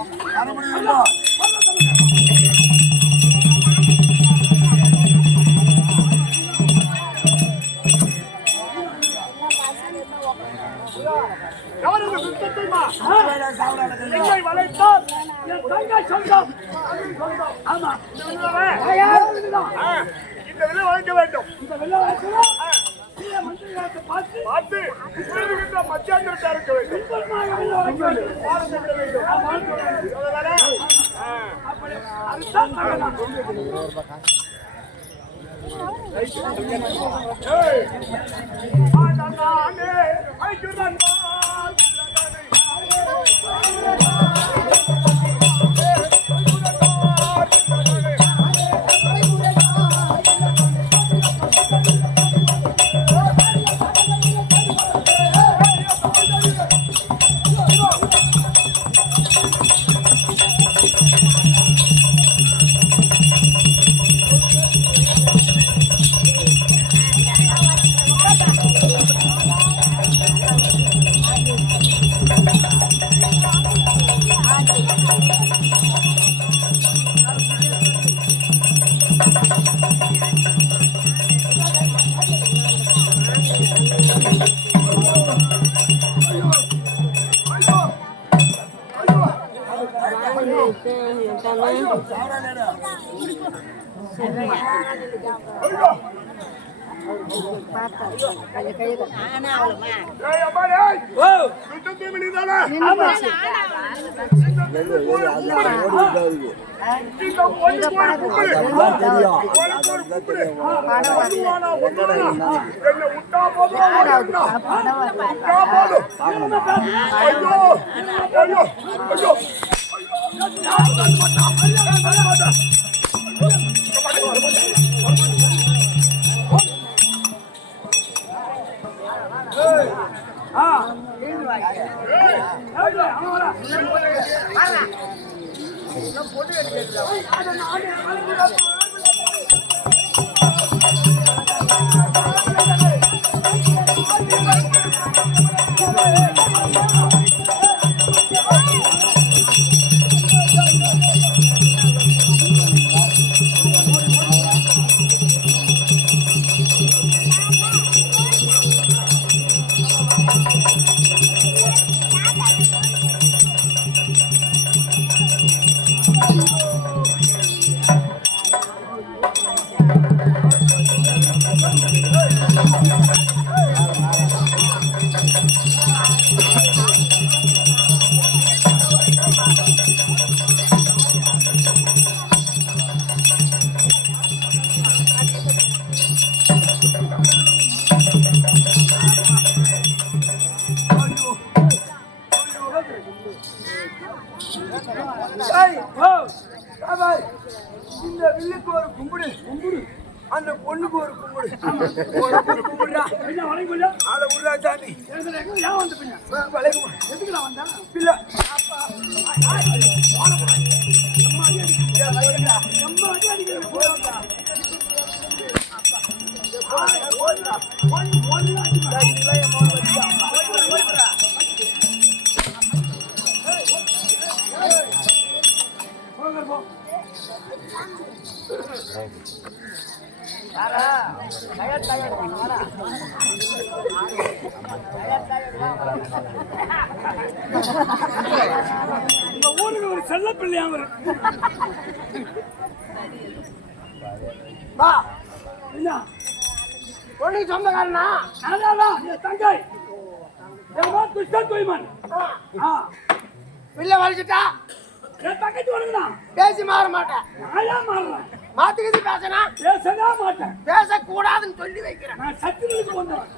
எங்களை வளைத்தால் என் தங்கை சொந்தம். ஆமா, இந்த விலை வழங்க வேண்டும். இந்த வெள்ள வளைக்கலாம் மந்திரிகளை பார்த்து மத்தியாந்திரத்தை இருக்க வேண்டும். வாழ்ந்து வேண்டும். ஏய், பாபாய், இந்த வில்லுக்கு ஒரு கும்பிடு அந்த பொண்ணுக்கு ஒரு கும்பிடு உனக்கு ஒரு கும்பிடுடா என்ன வளைக்குள்ள ஆளை விடுறா சாமி ஏன் வந்து பின்ன வளைக்குமா எதுக்கு நான் வந்தேன் இல்ல இந்த ஊருக்கு ஒரு செல்ல பிள்ளையா வரும் வா என்ன பொண்ணுக்கு சொந்தக்காரனா அதான் என் தங்கை என் கிருஷ்ண தூய்மன் வில்ல வலிச்சுட்டா என் தங்கச்சி வணங்குதா பேசி மாற மாட்டேன் நான் ஏன் மாறுறேன் மாத்துக்கிது பேசினா பேசவே மாட்டேன் பேசக்கூடாதுன்னு சொல்லி வைக்கிறேன் நான் சத்திரத்துக்கு போந்தவன்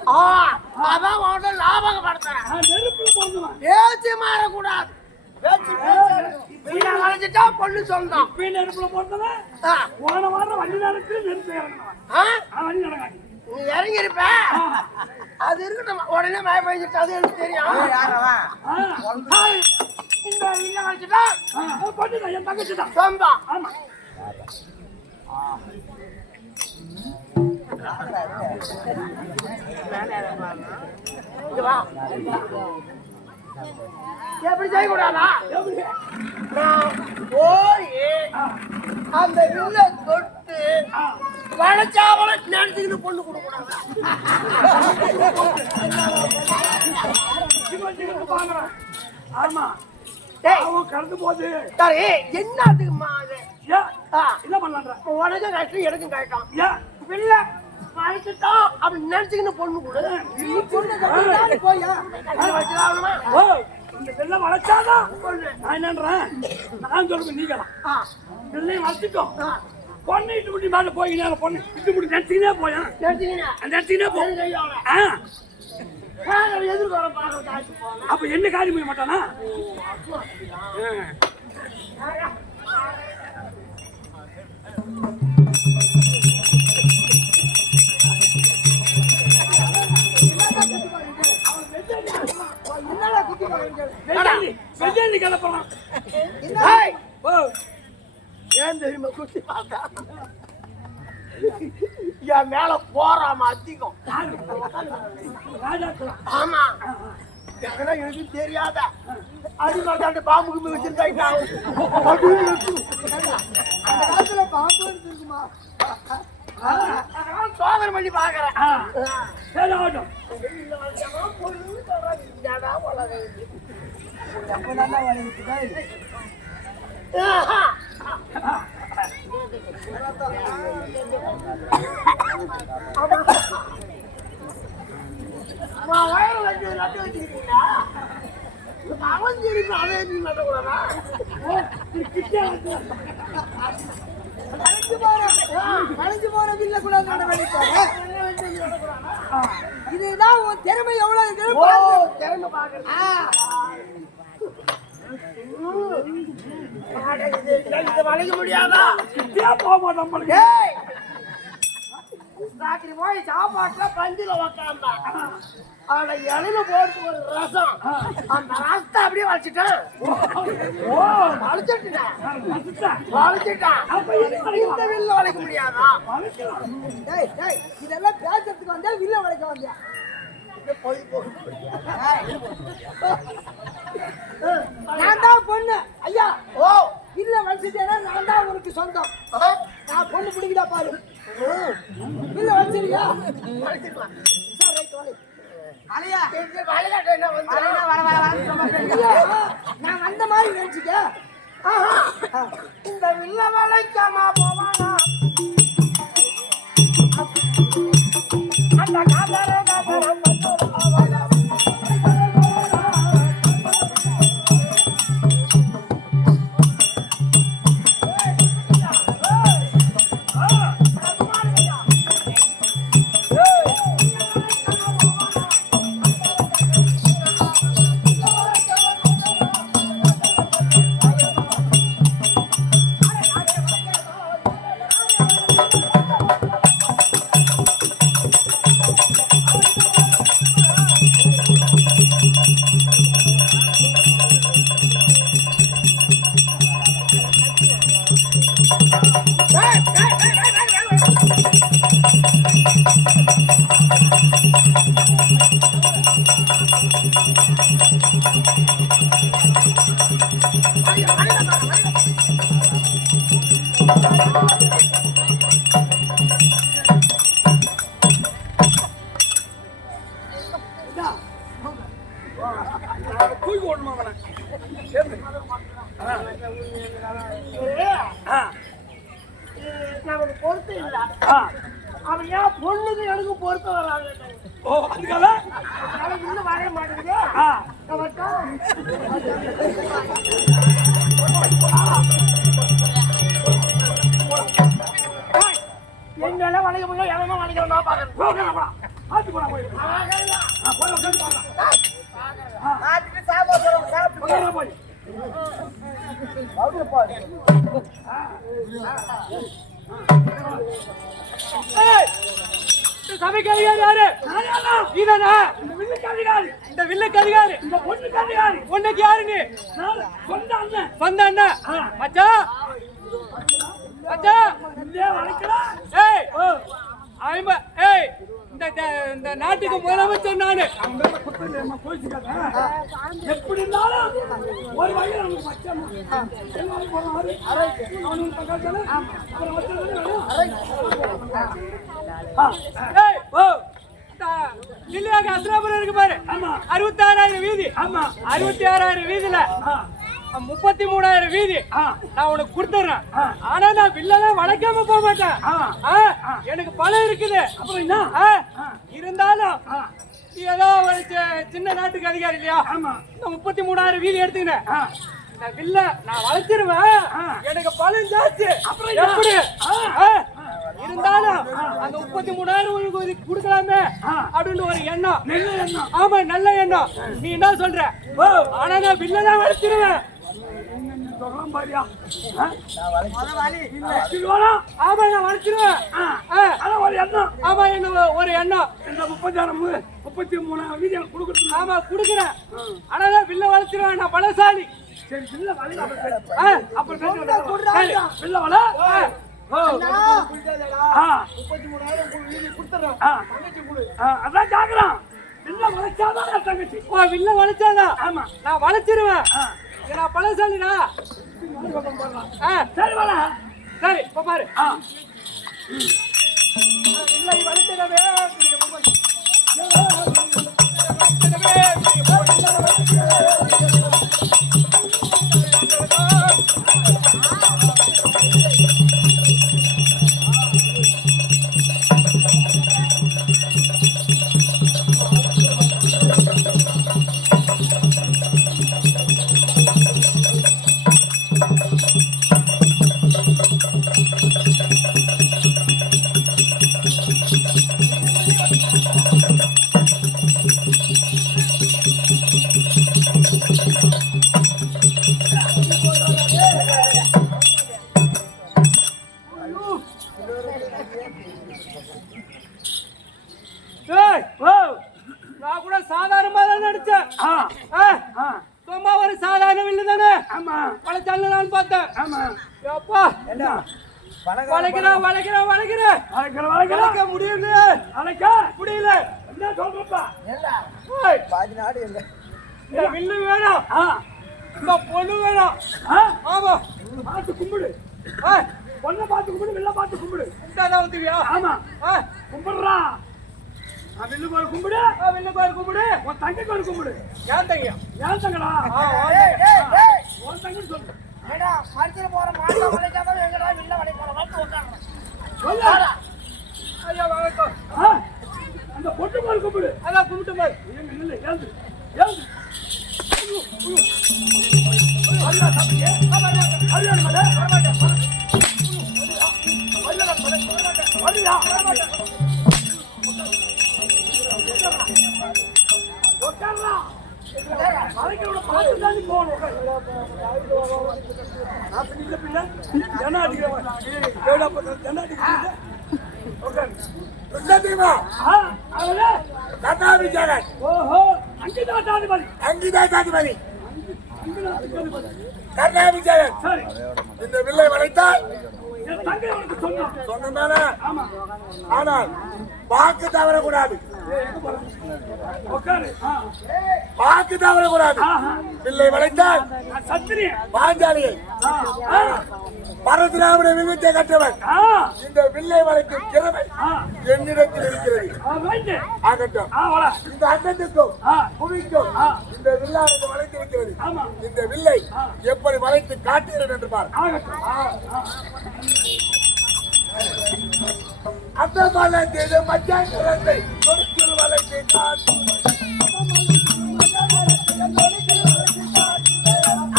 அதான் உன்கிட்ட லாபகப்படுத்துறேன் நான் நெருப்புல போந்தவன் பேச்சு மாறக்கூடாது பேச்சு வில்ல வலிச்சுட்டா பொண்ணு சொந்தம் இப்ப நெருப்புல போந்தவன் போன வாரம் வண்டி நடக்கு நெருப்பு இறங்கினவன் வண்டி நடக்காது நீ இறங்கி இருப்ப அது இருக்கட்டும் உடனே மழை பெய்ஞ்சிட்டு அது எனக்கு தெரியும் இந்த வில்ல வலிச்சுட்டா பண்ணிதான் என் தங்கச்சி தான் சொந்தம் ஆமா இங்க வா. எப்படி செய்யக்கூடாதா நான் போய் அந்த வில்ல தொட்டு வளைச்சாவள நினைச்சுக்கிட்டு பொண்ணு கொடுக்கூடாதா ஆமா அவன் கடந்து போகுது சரி என்னத்துக்குமா அது என்ன பண்ணலான்ற உனக்கு கஷ்டம் எனக்கும் கஷ்டம் ஏன் வில்ல வளைச்சுட்டோம் அப்படி நினைச்சுக்கின்னு பொண்ணு கொடு ஓ இந்த வெள்ளம் வளைச்சாதான் நான் என்னன்றேன் நான் சொல்லுங்க நீங்களாம் வெள்ளையும் வளைச்சிட்டோம் பொண்ணு இட்டு முடி மேல போய்கினே பொண்ணு இட்டு முடி நினைச்சுக்கினே போயேன் நினைச்சுக்கினே போ எதிர்கொள்ள பாக்குற அப்ப என்ன காரியம் செய்ய மாட்டானா கிளப்புறான் ஏன் தெரியுமா குத்தி பார்த்தா என் மேல போறாம அதிகம் ஆமா எனக்கு தெரியாத அடிமட்டாண்டு பாம்புக்கு வச்சிருக்காங்க சோதனை பண்ணி பாக்குறேன் வயறு வச்சு நட்டு வச்சிருக்கீங்களா அவன் திருப்பி அதே நீ நட்டக்கூடாதா கலைஞ்சு போன வில்ல கூட நட வேண்டிப்பாங்க இதுதான் உன் திறமை எவ்வளவு இருக்குன்னு திறமை பாக்குறேன் இது வளைக்க முடியாதா? போக நம்மளுக்கு ஏய், ராத்திரி போய் சாப்பாட்டுல பந்தில உக்காந்தா ஆனா இலையில போட்டு ஒரு ரசம் அந்த ரசத்தை அப்படியே வளைச்சிட்டேன். வளைச்சிட்டான் இந்த வில்ல வளைக்க முடியாதா? டேய் டேய் இதெல்லாம் பேசுறதுக்கு வந்தா வில்ல வளைக்க வந்தியா? நான் தான் பொண்ணு ஐயா. ஓ வில்ல வளைச்சிட்டேன்னா நான் தான் உனக்கு சொந்தம். நான் பொண்ணு பிடிக்குதா பாரு. வில்ல வளைச்சிருக்கியா? வளைச்சிடலாம். சரி ரைட் வளை. அலையா இது வளையாட்ட என்ன வந்து இல்ல, நான் வந்த மாதிரி நினைச்சுக்க. இந்த வில்ல வளைக்காம போவானா அந்த காதர தூக்கி ஓடணுமா அவனை? நமக்கு பொறுத்து இல்ல. ஆ. அவன் ஏன் பொண்ணுக்கு எனக்கு பொறுத்து வராங்க? ஓ அதுக்காக எனக்கு இன்னும் வரைய மாட்டேங்குது. ஆ என்னால வளைக்க முடியல, எவனும் வளைக்க நான் பாக்குறேன். போகலாமா ஆத்து போலாம் போய் போய் உட்காந்து பார்க்கலாம் போய் சபைக்கதிகாரி யாரு? நீதானா? இந்த வில்லுக்கு அதிகாரி, இந்த பொண்ணுக்கு அதிகாரி. உன்னைக்கு யாரு நீ? சொந்த அண்ணன். சொந்த அண்ணன். மச்சான் மச்சான் இல்லையா வளைக்கலாம். ஏய் ஏய் இந்த நாட்டுக்கு முதலமைச்சர் நானு. எப்படி இருந்தாலும் ஒரு வகையில் நமக்கு மச்சான். எல்லாரும் போனாரு. அவனுக்கு பக்கத்துல அப்புறம் வச்சது வேணும். ஏய் ஓ இல்லையாக அஸ்ராபுரம் இருக்கு பாரு. ஆமா 66,000 வீதி. ஆமா 66,000 வீதியில 33,000 வீதி நான் உனக்கு கொடுத்துறேன். ஆனா நான் வில்லதான் வளைக்காம போக மாட்டேன். எனக்கு பணம் இருக்குது. அப்புறம் என்ன? இருந்தாலும் ஏதோ ஒரு சின்ன நாட்டுக்கு அதிகாரி இல்லையா? ஆமா இந்த 33,000 வீதி எடுத்துக்கினேன். நான் வில்ல நான் வளைச்சிருவேன். எனக்கு பணம் ஜாஸ்தி. அப்புறம் எப்படி? இருந்தாலும் அந்த 33,000 உங்களுக்கு கொடுக்கலாமே அப்படின்னு ஒரு எண்ணம். நல்ல எண்ணம். ஆமா நல்ல எண்ணம். நீ என்ன சொல்ற? ஆனா நான் வில்லதான் வளைச்சிருவேன். சொல்றான் பாரியா. ஆமா நான் வளைச்சிருவேன். அதான் ஒரு எண்ணம். ஆமா என்ன ஒரு எண்ணம். இந்த 33 வீதியை கொடுக்கறது. ஆமா குடுக்குறேன். ஆனா நான் வில்ல வளைச்சிருவேன். நான் பலசாலி. சரி வில்ல வளைக்க அப்புறம் பேசுறேன். வில்ல வள. அதான் கேக்குறான். வில்ல வளைச்சாதான் தங்கச்சி. ஓ வில்ல வளைச்சாதான்? ஆமா நான் வளைச்சிருவேன். நான் பலசாலிடா. சரி வள. சரி இப்ப பாரு. இல்லை வளைச்சிடவே என்ன வளைக்கிறேன் வளைக்க முடியல அழைக்க முடியல என்ன சொல்றப்பா பாதி நாடு எங்க இந்த வில்லு வேணும் இந்த பொண்ணு வேணும் ஆமா பார்த்து கும்பிடு பொண்ணை பார்த்து கும்பிடு வில்ல பார்த்து கும்பிடு கும்பிட்டாதான் வந்துவியா ஆமா கும்பிடுறா வில்லு கோயில் கும்பிடு கும்பிடு உன் தங்கை கோயில் கும்பிடு ஏன் தங்கியா ஏன் தங்கடா உன் தங்கன்னு சொல்லு ஏடா மரத்துல போற மாட்டா வளைக்காம எங்கடா வில்ல வளை போற வந்து உட்கார்றேன் சொல்லு ஐயா வணக்கம் அந்த பொண்ணு கோயில் கும்பிடு அதான் கும்பிட்டு பாரு எங்க நில்லு ஏந்து அரியா சாப்பிடுங்க அரியா இந்த வில்லை வளைத்தால் சொன்னானே ஆனால் வாக்கு தவறக்கூடாது உட்காரு வாக்கு தவறக்கூடாது வில்லை வளைத்தால் சத்திரியன் பாஞ்சாலியை பரசுராமனை வில்வித்தை கற்றவன் இந்த வில்லை வளைக்கும் திறமை என்னிடத்தில் இருக்கிறது ஆகட்டும் இந்த அண்ணனுக்கும் புவிக்கும் இந்த வில்லானது வளைத்திருக்கிறது இந்த வில்லை எப்படி வளைத்து காட்டுகிறேன் என்று பார் அந்த மலர்ந்தது மச்சாங்கரத்தை கொடுக்கில் வளைத்து காட்டு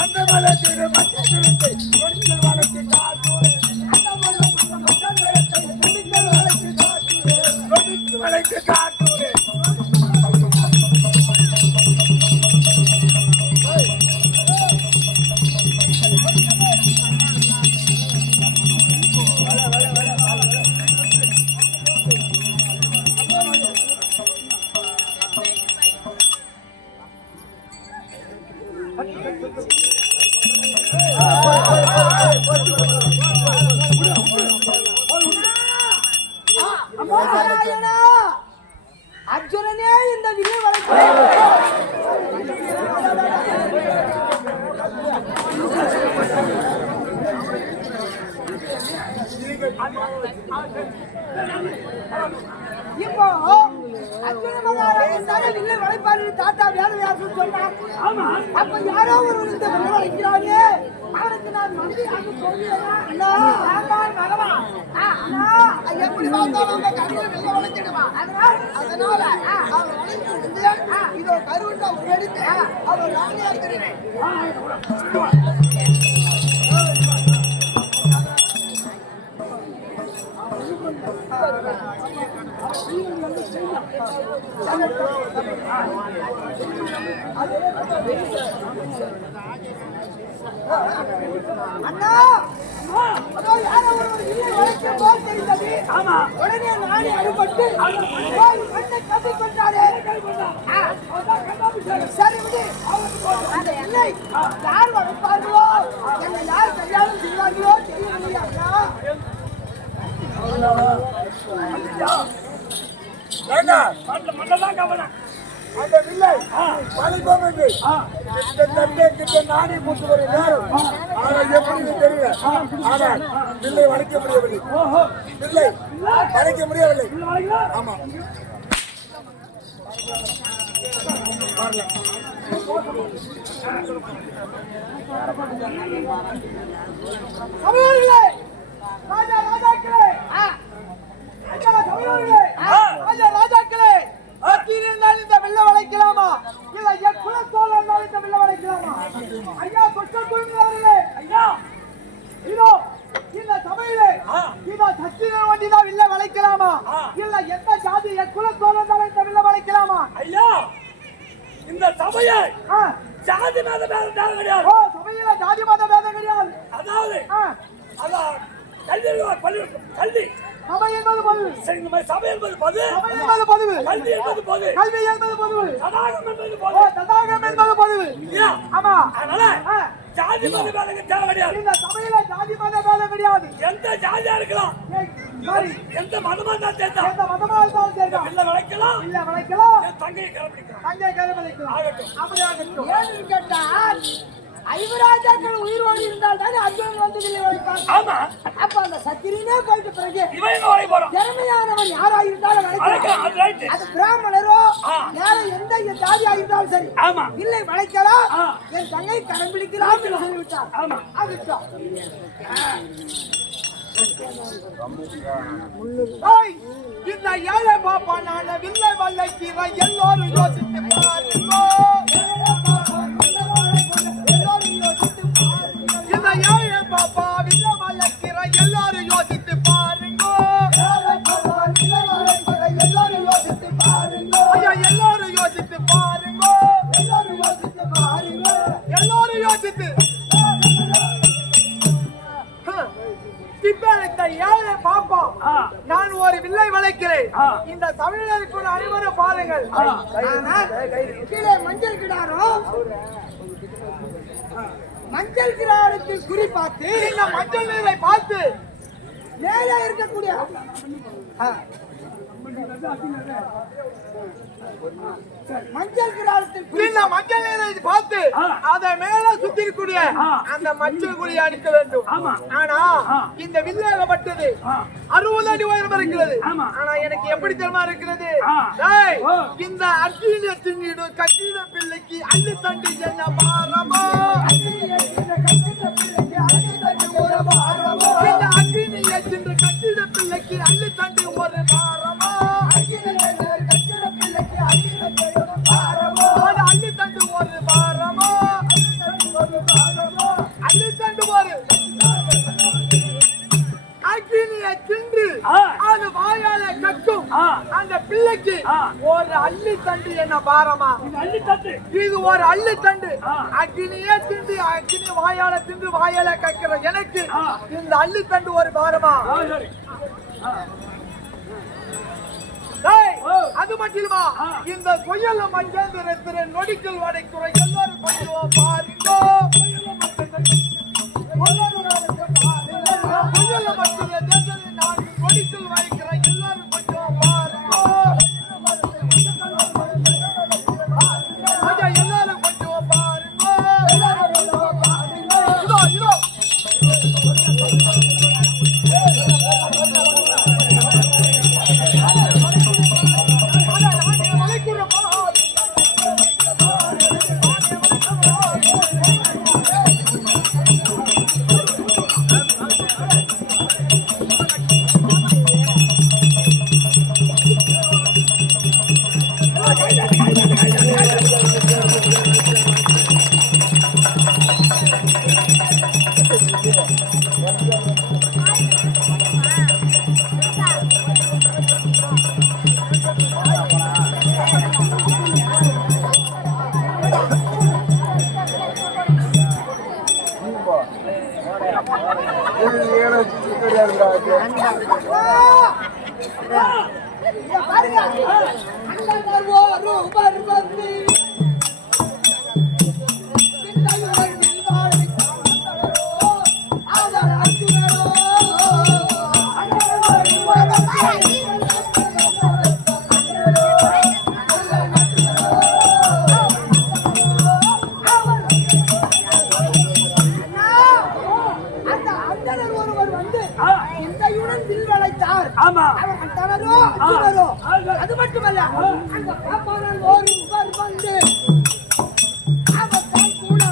அந்த மலர்ந்தது மச்சாங்கரத்தை கொடுக்கில் வளைத்து காட்டு வளைத்து காட்டு அர்ஜுனனே இந்த வில்லை வளைத்து இப்போ அர்ஜுன மகாராஜன் வில்லை வளைப்பாரு தாத்தா வேலையாசு சொன்னார். அப்ப யாரோ ஒரு இந்த வில்லை வளைக்கிறானே அவனுக்கு நான் மந்திரியாக சொல்லுவேன். அண்ணா ஆண்டாள் மகவா அண்ணா எப்படி வாழ்ந்தாலும் அந்த கருவை வில்லை வளைச்சிடுவான். அதனால அவன் வளைத்து இதோ கருவண்டா எடுத்து அவன் நானே இருக்கிறேன். அண்ணா யாரோ ஒரு வில்லை வளைக்கும் போல் தெரிந்தது. உடனே நானே அடிபட்டு கண்ணை கட்டி கொண்டாரே. சரி விடு அந்த எல்லை யார் வளைப்பார்களோ என்னை யார் கையாலும் செய்வார்களோ தெரியவில்லை. அண்ணா அந்த வில்லை வளைப்போம் என்று கிட்ட நானே கூட்டு வர நேரம் ஆனால் எப்படி தெரியல. ஆனால் வில்லை வளைக்க முடியவில்லை. வில்லை வளைக்க முடியவில்லை. ஆமா தமிழர்களே ராஜா ராஜாக்களே ராஜாக்களே இருந்தால் இந்த வெள்ள வளைக்கலாமா இல்ல என் குலத்தோல் இருந்தால் இந்த வெள்ள வளைக்கலாமா? ஐயா தொட்டே ஐயா இதோ இந்த சபையிலே இதோ சத்திரன் வண்டிதான் வெள்ள வளைக்கலாமா இல்ல எந்த ஜாதி என் குலத்தோல் இருந்தால் இந்த வெள்ள வளைக்கலாமா? ஐயா இந்த சபையை ஜாதி மத பேதம் கிடையாது. ஓ சபையில ஜாதி மத பேதம் கிடையாது. அதாவது கல்வி சபை என்பது பொது. சரி இந்த மாதிரி சபை என்பது பொது. சபை என்பது பொது. கல்வி என்பது பொது. கல்வி என்பது பொது. தடாகம் என்பது பொது. தடாகம் என்பது பொது. ஆமா அதனால ஜாதி மத வேலைக்கு தேவை கிடையாது. இந்த சபையில ஜாதி மத வேலை கிடையாது. எந்த ஜாதியா இருக்கலாம், சரி, எந்த மதமா இருந்தாலும் சேர்ந்தா எந்த மதமா இருந்தாலும் சரிதான். இல்ல வளைக்கலாம், இல்ல வளைக்கலாம், என் தங்கையை கரப்பிடிக்கலாம். தங்கை கருவளைக்கலாம். அப்படி ஆகட்டும். ஏன்னு கேட்டால் ஐவராஜாக்கள் உயிரோடு இருந்தால் தானே அர்ஜுனன் வந்து வில்லை வளைப்பான். ஆமா, அப்ப அந்த சத்திரியனே போயிட்டு பிறகு இவன் எங்க வளைய போறான்? திறமையானவன் யாரா இருந்தாலும் வளைக்கலாம், அது right. அது பிராமணரோ யாரோ எந்த ஜாதியா இருந்தாலும் சரி ஆமா, இல்லை வளைக்கலாம். ஆ. என் தங்கை கரம் பிடிக்கலாம் என்று சொல்லிவிட்டார். ஆமா. ஆகட்டும். ஓய், இந்த ஏழை பாப்பா நான் வில்லை வளைக்கிற எல்லோரும் யோசித்து பாருங்கோ. இந்த ஏழை பாப்பா வில்லை வளைக்கிற எல்லாரும் யோசித்து பாருங்கோ. ஐயா, எல்லாரும் யோசித்து பாருங்கோ. எல்லாரும் யோசித்து இப்ப ஏழை பாப்பா நான் ஒரு வில்லை வளைக்கிறேன். இந்த தமிழருக்கு ஒரு அனைவரும் பாருங்கள். கீழே மஞ்சள் கிடாரம் மஞ்சள் கிடாரத்தில் குறி பார்த்து இந்த மஞ்சள் நீரை பார்த்து மேலே இருக்கக்கூடிய மஞ்சள் கிடாரத்தில் குறி இந்த மஞ்சள் நீரை பார்த்து அதை மேல சுத்தி இருக்கக்கூடிய அந்த மஞ்சள் குறியை அடிக்க வேண்டும். ஆனா இந்த வில்லையாகப்பட்டது 60 அடி உயரம் இருக்கிறது. ஆனா எனக்கு எப்படி தெரியுமா இருக்கிறது? டேய், இந்த அக்கினிய திங்கிடும் கட்டிட பிள்ளைக்கு அள்ளி தண்டி என்ன பாரமா? இந்த அக்கினிய தின்று கட்டிட பிள்ளைக்கு அள்ளி தண்டி ஒரு பாரமா? அள்ளி தண்டு ஒரு பாரமா? அள்ளி தண்டு ஒரு அக்கினியை தின்று அது வாயால கட்டும் அந்த பிள்ளைக்கு ஒரு அள்ளி தண்டு என்ன பாரமா? இது ஒரு அள்ளி தண்டு. அக்கினியே தின்று அக்கினி வாயால தின்று வாயால கக்கிற எனக்கு இந்த அள்ளி தண்டு ஒரு பாரமா? அது மட்டுமா இந்த கொய்யல மஞ்சள் நொடிக்கல் வடைக்குறை எல்லாரும் கொஞ்சம் பாருங்கோ. கொய்யல மஞ்சள் நான் நொடிக்கல் வடைக்கிற எல்லாரும் கொஞ்சம் பாருங்கோ. எல்லாரும் கொஞ்சம் பாருங்கோ. இதோ இதோ அது மட்டுமல்ல அந்த பாப்பானால் ஒரு வந்து அவர் தான் கூட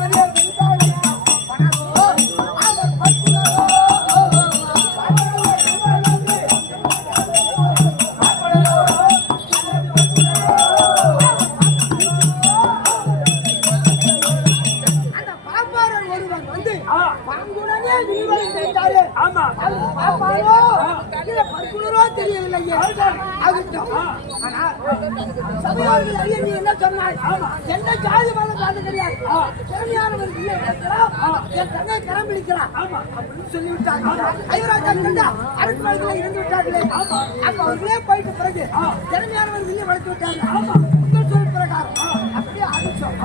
அந்த பாப்பாரன் ஒருவன் வந்து பாங்குடனே நீவரை செய்தாரு. பாப்பாரோ பற்குளரோ தெரியவில்லையே. சபையோர்கள் அறிய நீ என்ன சொன்னாய்? எந்த ஜாதி மதம் பார்த்து கிடையாது. திறமையானவர் இல்லை என் தங்கை கரம் பிடிக்கிறான் அப்படின்னு சொல்லிவிட்டாங்க. ஐவராஜா கண்டா அரண்மனைகளை இருந்து விட்டார்களே. அப்ப அவர்களே போயிட்ட பிறகு திறமையானவர் இல்லை வளர்த்து விட்டாங்க. உங்கள் சொல் பிரகாரம் அப்படியே ஆரம்பிச்சோம்.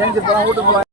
ஏஞ்சி போலாம் வீட்டுக்கு போலாம்.